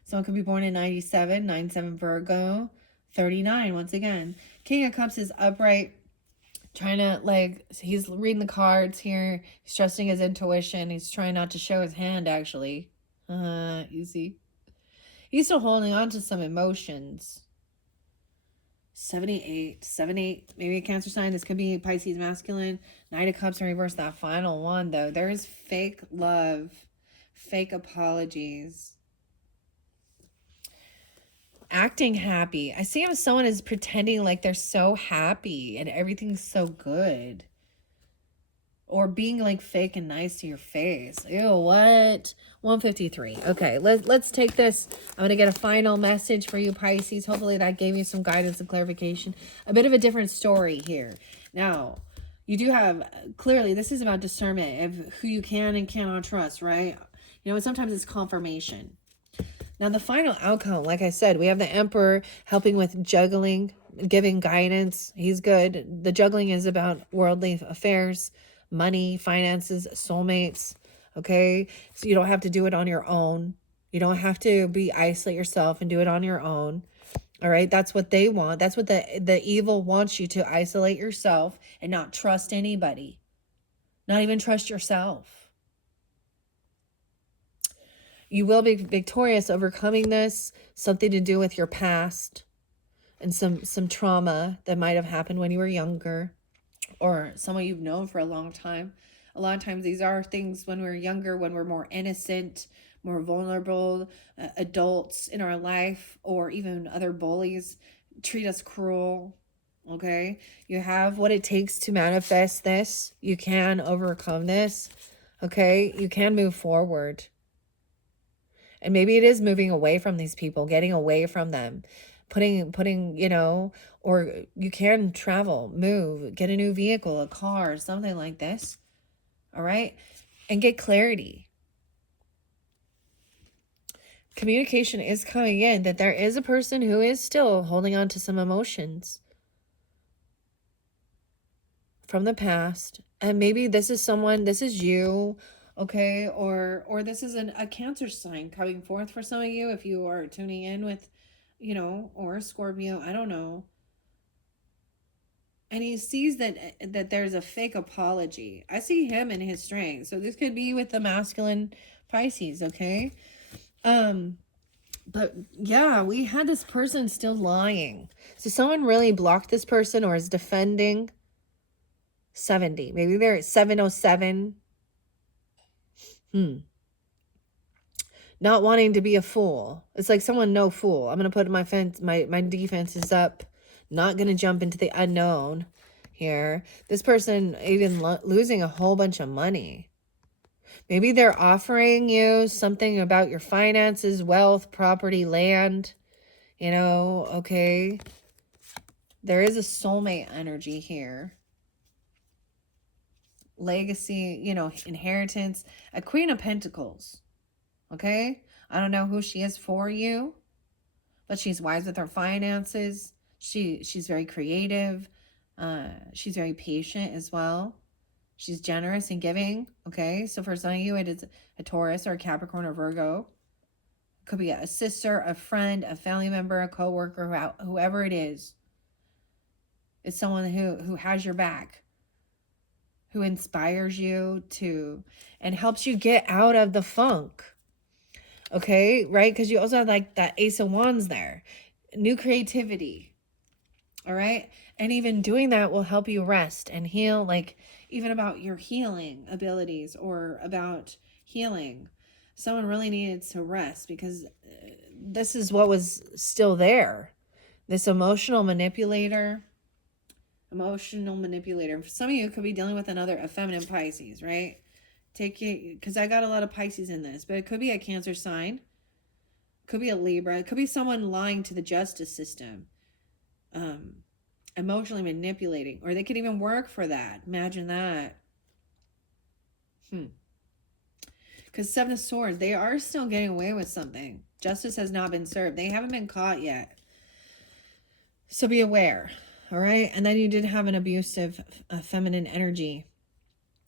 Someone could be born in 97. 9-7 Virgo. 39 once again. King of Cups is upright. Trying to, like, he's reading the cards here. He's trusting his intuition. He's trying not to show his hand, actually. You see? He's still holding on to some emotions. 78. 78. Maybe a Cancer sign. This could be Pisces masculine. 9 of Cups in reverse. That final one, though. There is fake love. Fake apologies. Acting happy. I see if someone is pretending like they're so happy and everything's so good. Or being like fake and nice to your face. Ew, what? 153. Okay, let's take this. I'm going to get a final message for you, Pisces. Hopefully that gave you some guidance and clarification. A bit of a different story here. Now, you do have, clearly, this is about discernment of who you can and cannot trust, right? You know, sometimes it's confirmation. Now, the final outcome, like I said, we have the Emperor helping with juggling, giving guidance. He's good. The juggling is about worldly affairs, money, finances, soulmates, okay? So you don't have to do it on your own. You don't have to isolate yourself and do it on your own, all right? That's what they want. That's what the evil wants you to isolate yourself and not trust anybody, not even trust yourself. You will be victorious overcoming this, something to do with your past and some trauma that might have happened when you were younger or someone you've known for a long time. A lot of times these are things when we're younger, when we're more innocent, more vulnerable, adults in our life, or even other bullies treat us cruel. Okay, you have what it takes to manifest this. You can overcome this. Okay, you can move forward. And maybe it is moving away from these people, getting away from them, putting, you know, or you can travel, move, get a new vehicle, a car, something like this. All right. And get clarity. Communication is coming in that there is a person who is still holding on to some emotions from the past. And maybe this is someone, this is you, okay, or this is a Cancer sign coming forth for some of you if you are tuning in with, you know, or Scorpio, I don't know. And he sees that there's a fake apology. I see him in his strength. So this could be with the masculine Pisces, okay? But yeah, we had this person still lying. So someone really blocked this person or is defending 70. Maybe they're at 707. Not wanting to be a fool. It's like someone, no fool. I'm going to put my defenses up. Not going to jump into the unknown here. This person even losing a whole bunch of money. Maybe they're offering you something about your finances, wealth, property, land. You know, okay. There is a soulmate energy here. Legacy, you know, inheritance. A Queen of Pentacles. Okay? I don't know who she is for you, but she's wise with her finances. She's very creative. She's very patient as well. She's generous and giving. Okay, so for some of you, it is a Taurus or a Capricorn or Virgo. It could be a sister, a friend, a family member, a coworker, whoever it is. It's someone who has your back, who inspires you to and helps you get out of the funk. Okay, right? Because you also have like that Ace of Wands there. New creativity. All right. And even doing that will help you rest and heal, like even about your healing abilities or about healing. Someone really needed to rest because this is what was still there. This emotional manipulator. For some of you, could be dealing with a feminine Pisces, right? Take it, because I got a lot of Pisces in this, but it could be a Cancer sign. Could be a Libra. It could be someone lying to the justice system. Emotionally manipulating, or they could even work for that. Imagine that. Because Seven of Swords, they are still getting away with something. Justice has not been served. They haven't been caught yet. So be aware. All right. And then you did have an abusive feminine energy.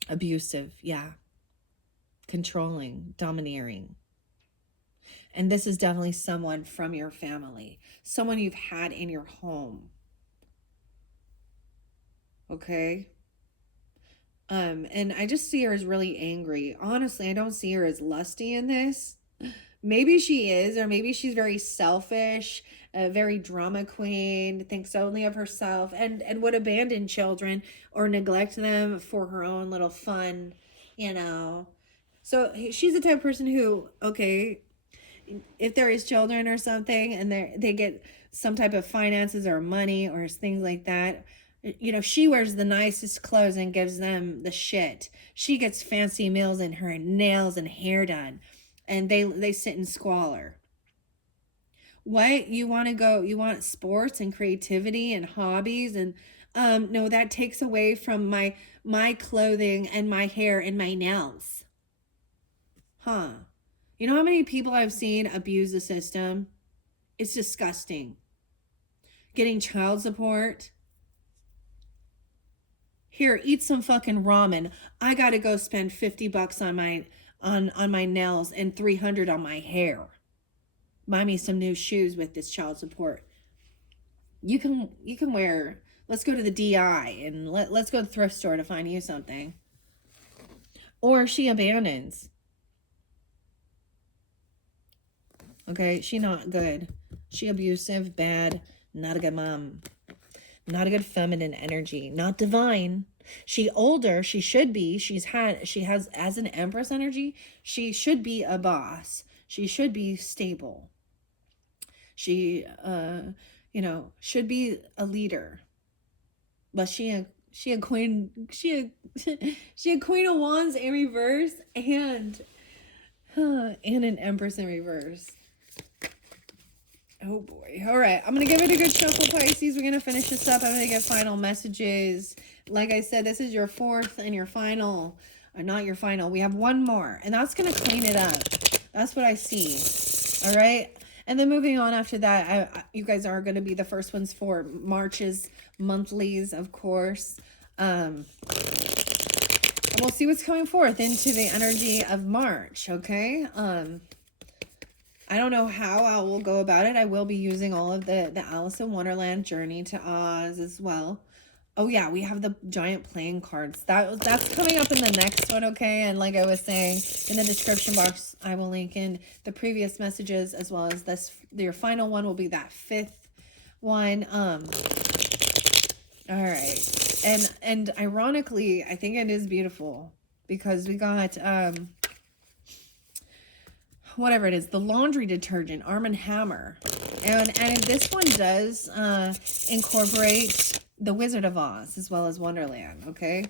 Abusive. Yeah. Controlling, domineering. And this is definitely someone from your family. Someone you've had in your home. Okay. And I just see her as really angry. Honestly, I don't see her as lusty in this. Maybe she is, or maybe she's very selfish, a very drama queen, thinks only of herself, and would abandon children or neglect them for her own little fun, you know. So she's the type of person who, okay, if there is children or something and they get some type of finances or money or things like that, you know, she wears the nicest clothes and gives them the shit. She gets fancy meals and her nails and hair done, and they sit in squalor. What you want to go? You want sports and creativity and hobbies, and no, that takes away from my clothing and my hair and my nails. Huh? You know how many people I've seen abuse the system? It's disgusting. Getting child support. Here, eat some fucking ramen. I gotta go spend $50 on my nails and $300 on my hair. Buy me some new shoes with this child support. You can wear. Let's go to the DI and let's go to the thrift store to find you something. Or she abandons. Okay, she not good. She abusive, bad, not a good mom. Not a good feminine energy. Not divine. She older. She should be. She has, as an Empress energy, she should be a boss. She should be stable. She, should be a leader. But she a queen, she a queen of wands in reverse, and an Empress in reverse. Oh boy. All right, I'm gonna give it a good shuffle, Pisces. We're gonna finish this up. I'm gonna get final messages. Like I said, this is your fourth and your final, or not your final. We have one more, and that's gonna clean it up. That's what I see. All right, and then moving on after that, you guys are gonna be the first ones for March's monthlies, of course. And we'll see what's coming forth into the energy of March. Okay. I don't know how I will go about it. I will be using all of the Alice in Wonderland Journey to Oz as well. Oh yeah, we have the giant playing cards. That's coming up in the next one, okay? And like I was saying, in the description box, I will link in the previous messages as well as this. Your final one will be that fifth one. All right. And ironically, I think it is beautiful because we got whatever it is, the laundry detergent, Arm & Hammer. And this one does incorporate the Wizard of Oz as well as Wonderland, okay?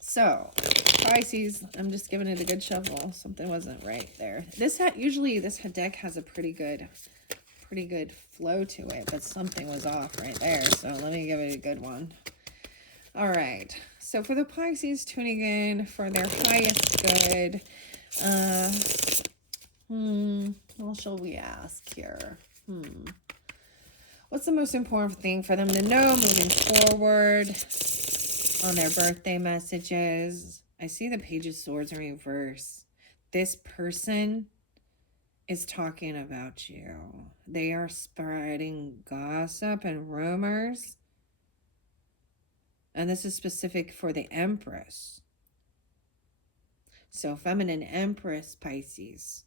So, Pisces, I'm just giving it a good shuffle. Something wasn't right there. Usually this deck has a pretty good flow to it, but something was off right there. So let me give it a good one. All right. So for the Pisces tuning in for their highest good, what shall we ask here? What's the most important thing for them to know moving forward on their birthday messages? I see the Page of Swords in reverse. This person is talking about you. They are spreading gossip and rumors. And this is specific for the Empress. So feminine Empress, Pisces.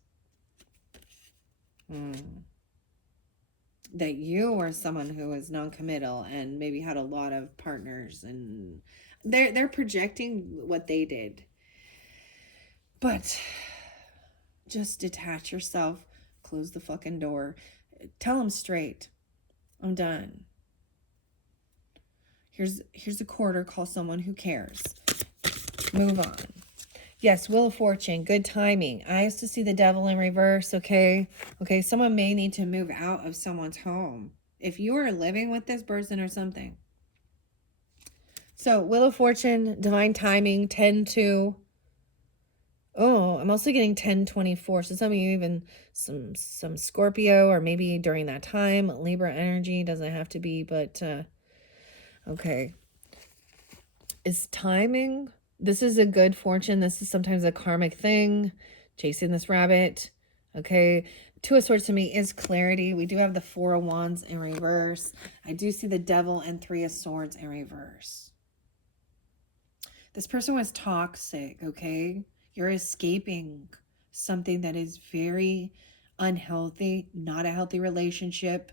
That you are someone who is non-committal and maybe had a lot of partners, and they're projecting what they did. But just detach yourself, close the fucking door, tell them straight, I'm done. Here's a quarter, call someone who cares. Move on. Yes, Wheel of Fortune, good timing. I used to see the Devil in reverse, okay? Okay, someone may need to move out of someone's home. If you are living with this person or something. So, Wheel of Fortune, divine timing, 10-2. Oh, I'm also getting 10-24. So some of you even some Scorpio, or maybe during that time, Libra energy, doesn't have to be, but okay. Is timing? This is a good fortune. This is sometimes a karmic thing. Chasing this rabbit. Okay. Two of Swords to me is clarity. We do have the Four of Wands in reverse. I do see the Devil and Three of Swords in reverse. This person was toxic, okay? You're escaping something that is very unhealthy, not a healthy relationship.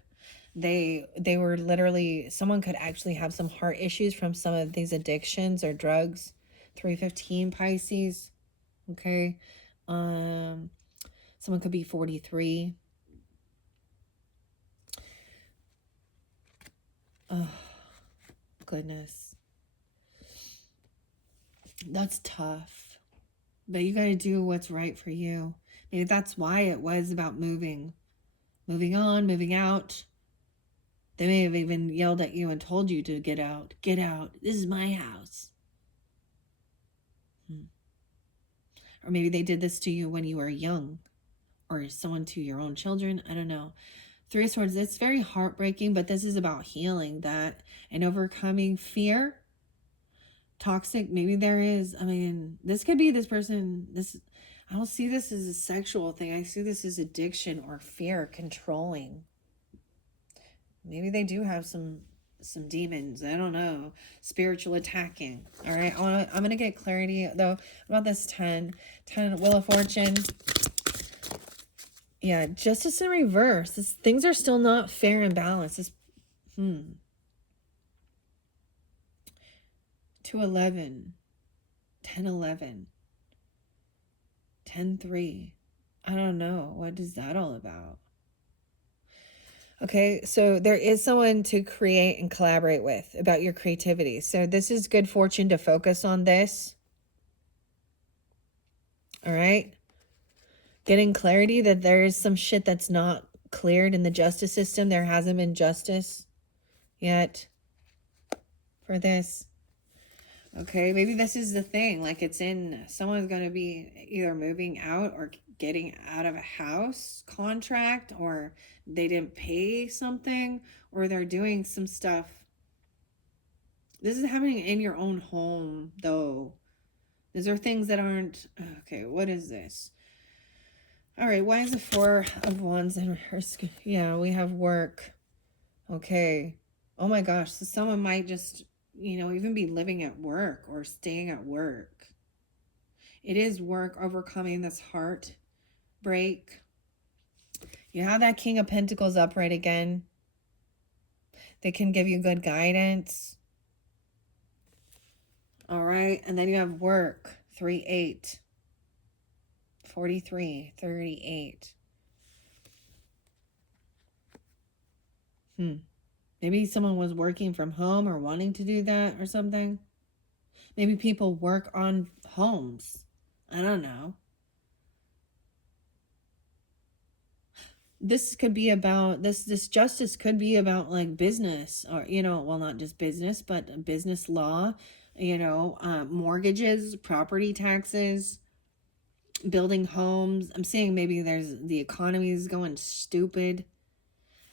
They were literally, someone could actually have some heart issues from some of these addictions or drugs. 315 Pisces, okay? Someone could be 43. Oh, goodness. That's tough. But you got to do what's right for you. Maybe that's why it was about moving. Moving on, moving out. They may have even yelled at you and told you to get out. Get out. This is my house. Or maybe they did this to you when you were young. Or someone to your own children. I don't know. Three of Swords, it's very heartbreaking, but this is about healing that and overcoming fear. Toxic, maybe there is. I mean, this could be this person. I don't see this as a sexual thing. I see this as addiction or fear controlling. Maybe they do have some demons. I don't know. Spiritual attacking. All right. I'm going to get clarity, though, about this 10. Wheel of Fortune. Yeah. Justice in reverse. Things are still not fair and balanced. 211, 1011, 10-3. I don't know. What is that all about? Okay, so there is someone to create and collaborate with about your creativity. So this is good fortune to focus on this. All right. Getting clarity that there is some shit that's not cleared in the justice system. There hasn't been justice yet for this. Okay, maybe this is the thing. Like it's in, someone's going to be either moving out or getting out of a house contract, or they didn't pay something, or they're doing some stuff. This is happening in your own home, though. These are things that aren't, okay, what is this? All right, why is the 4 of Wands in reverse? Yeah, we have work. Okay. Oh my gosh, so someone might just, even be living at work or staying at work. It is work, overcoming this heartbreak. You have that King of Pentacles upright again. They can give you good guidance. All right, and then you have work, 3-8, 43, 38. Maybe someone was working from home or wanting to do that or something. Maybe people work on homes. I don't know. This could be about, this justice could be about like business, or, well, not just business, but business law, mortgages, property taxes, building homes. I'm saying maybe the economy is going stupid.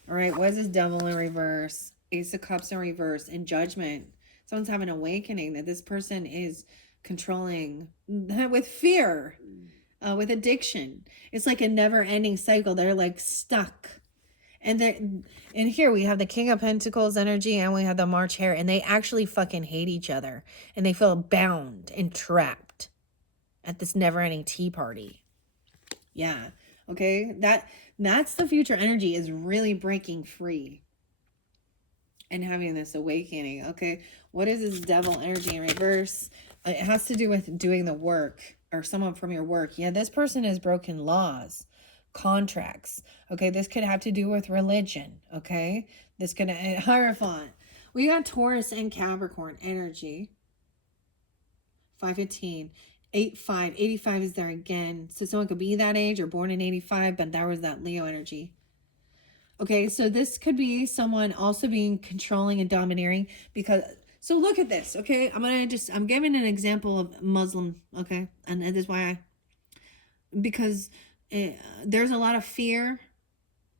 All right, what is this Devil in reverse? Ace of Cups in reverse, and Judgment. Someone's having an awakening that this person is controlling with fear, with addiction. It's like a never-ending cycle. They're like stuck. And here we have the King of Pentacles energy, and we have the March Hare, and they actually fucking hate each other, and they feel bound and trapped at this never-ending tea party. Yeah. Okay, that's the future energy, is really breaking free and having this awakening. Okay, what is this Devil energy in reverse? It has to do with doing the work, or someone from your work. Yeah, this person has broken laws, contracts. Okay, this could have to do with religion. Okay, this could, Hierophant. We got Taurus and Capricorn energy. 515. 85 is there again. So someone could be that age or born in 85, but there was that Leo energy. Okay, so this could be someone also being controlling and domineering, because, so look at this, okay? I'm giving an example of Muslim, okay? And that is why because there's a lot of fear,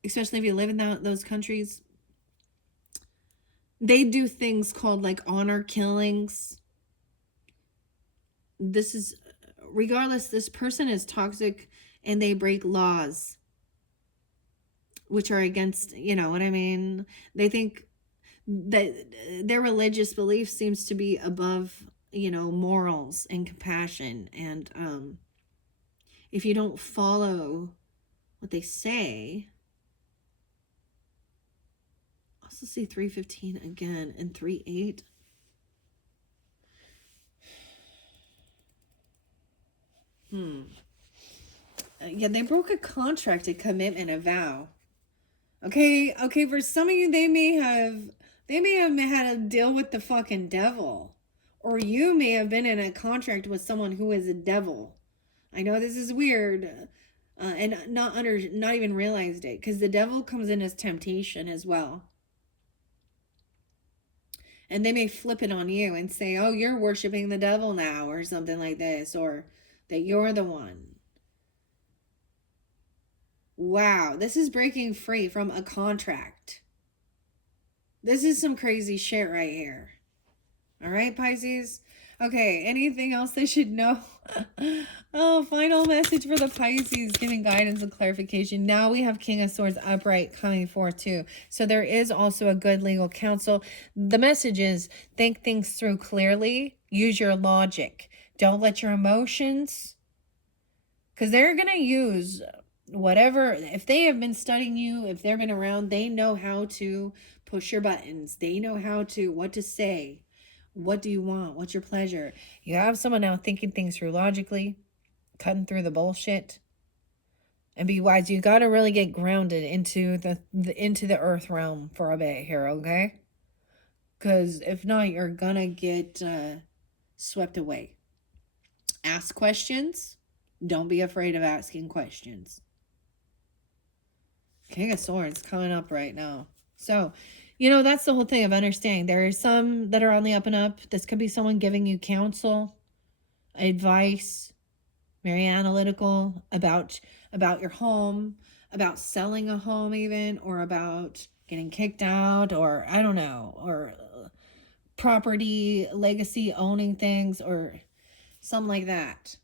especially if you live in those countries. They do things called like honor killings. This is, regardless, this person is toxic and they break laws which are against, you know what I mean? They think that their religious belief seems to be above, morals and compassion. And if you don't follow what they say, I also see 315 again and 3-8. Yeah, they broke a contract, a commitment, a vow. Okay, for some of you, they may have had to deal with the fucking devil. Or you may have been in a contract with someone who is a devil. I know this is weird, and not even realized it, because the devil comes in as temptation as well. And they may flip it on you and say, oh, you're worshiping the devil now, or something like this, or that you're the one. Wow, this is breaking free from a contract. This is some crazy shit right here. All right, Pisces? Okay, anything else they should know? Oh, final message for the Pisces, giving guidance and clarification. Now we have King of Swords upright coming forth too. So there is also a good legal counsel. The message is, think things through clearly. Use your logic. Don't let your emotions, because they're going to use whatever, if they have been studying you, if they've been around, they know how to push your buttons. They know what to say. What do you want? What's your pleasure? You have someone now thinking things through logically, cutting through the bullshit, and be wise. You got to really get grounded into the earth realm for a bit here, okay? Because if not, you're gonna get swept away. Ask questions. Don't be afraid of asking questions. King of Swords coming up right now. So, that's the whole thing of understanding. There are some that are on the up and up. This could be someone giving you counsel, advice, very analytical about your home, about selling a home even, or about getting kicked out, or I don't know, or property, legacy, owning things, or something like that.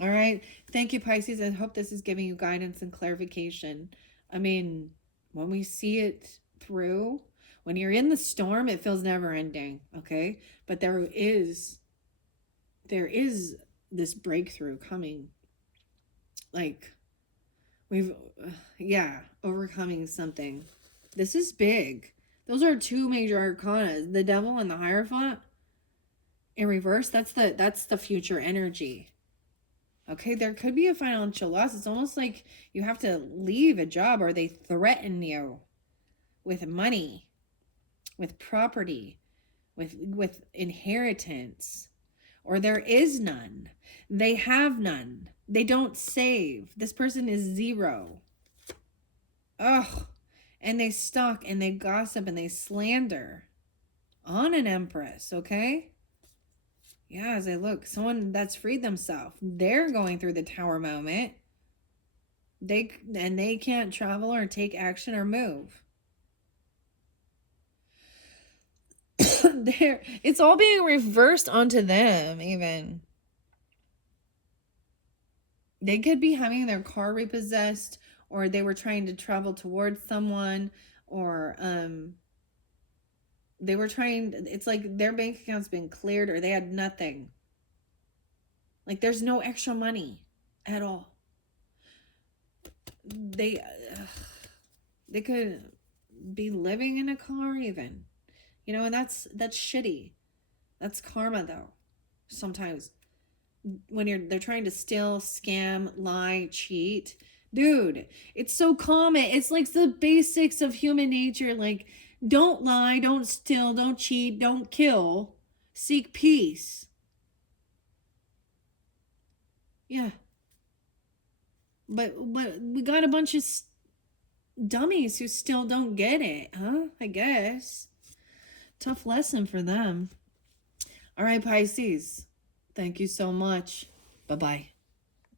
All right. Thank you, Pisces. I hope this is giving you guidance and clarification. I mean, when we see it through, when you're in the storm, it feels never ending. Okay. But there is this breakthrough coming. Like overcoming something. This is big. Those are two major arcana, the Devil and the Hierophant. In reverse, that's the future energy. Okay, there could be a financial loss. It's almost like you have to leave a job, or they threaten you with money, with property, with inheritance, or there is none. They have none. They don't save. This person is zero. Ugh. And they stalk and they gossip and they slander on an empress, okay? Yeah, as I look, someone that's freed themselves. They're going through the tower moment. They can't travel or take action or move. It's all being reversed onto them, even. They could be having their car repossessed, or they were trying to travel towards someone, or they were trying, it's like their bank account's been cleared, or they had nothing. Like there's no extra money at all. They could be living in a car even, and that's shitty. That's karma though. Sometimes when they're trying to steal, scam, lie, cheat, dude, it's so common. It's like the basics of human nature. Like, don't lie, don't steal, don't cheat, don't kill, seek peace. Yeah. But we got a bunch of dummies who still don't get it, huh? I guess. Tough lesson for them. All right, Pisces. Thank you so much. Bye-bye.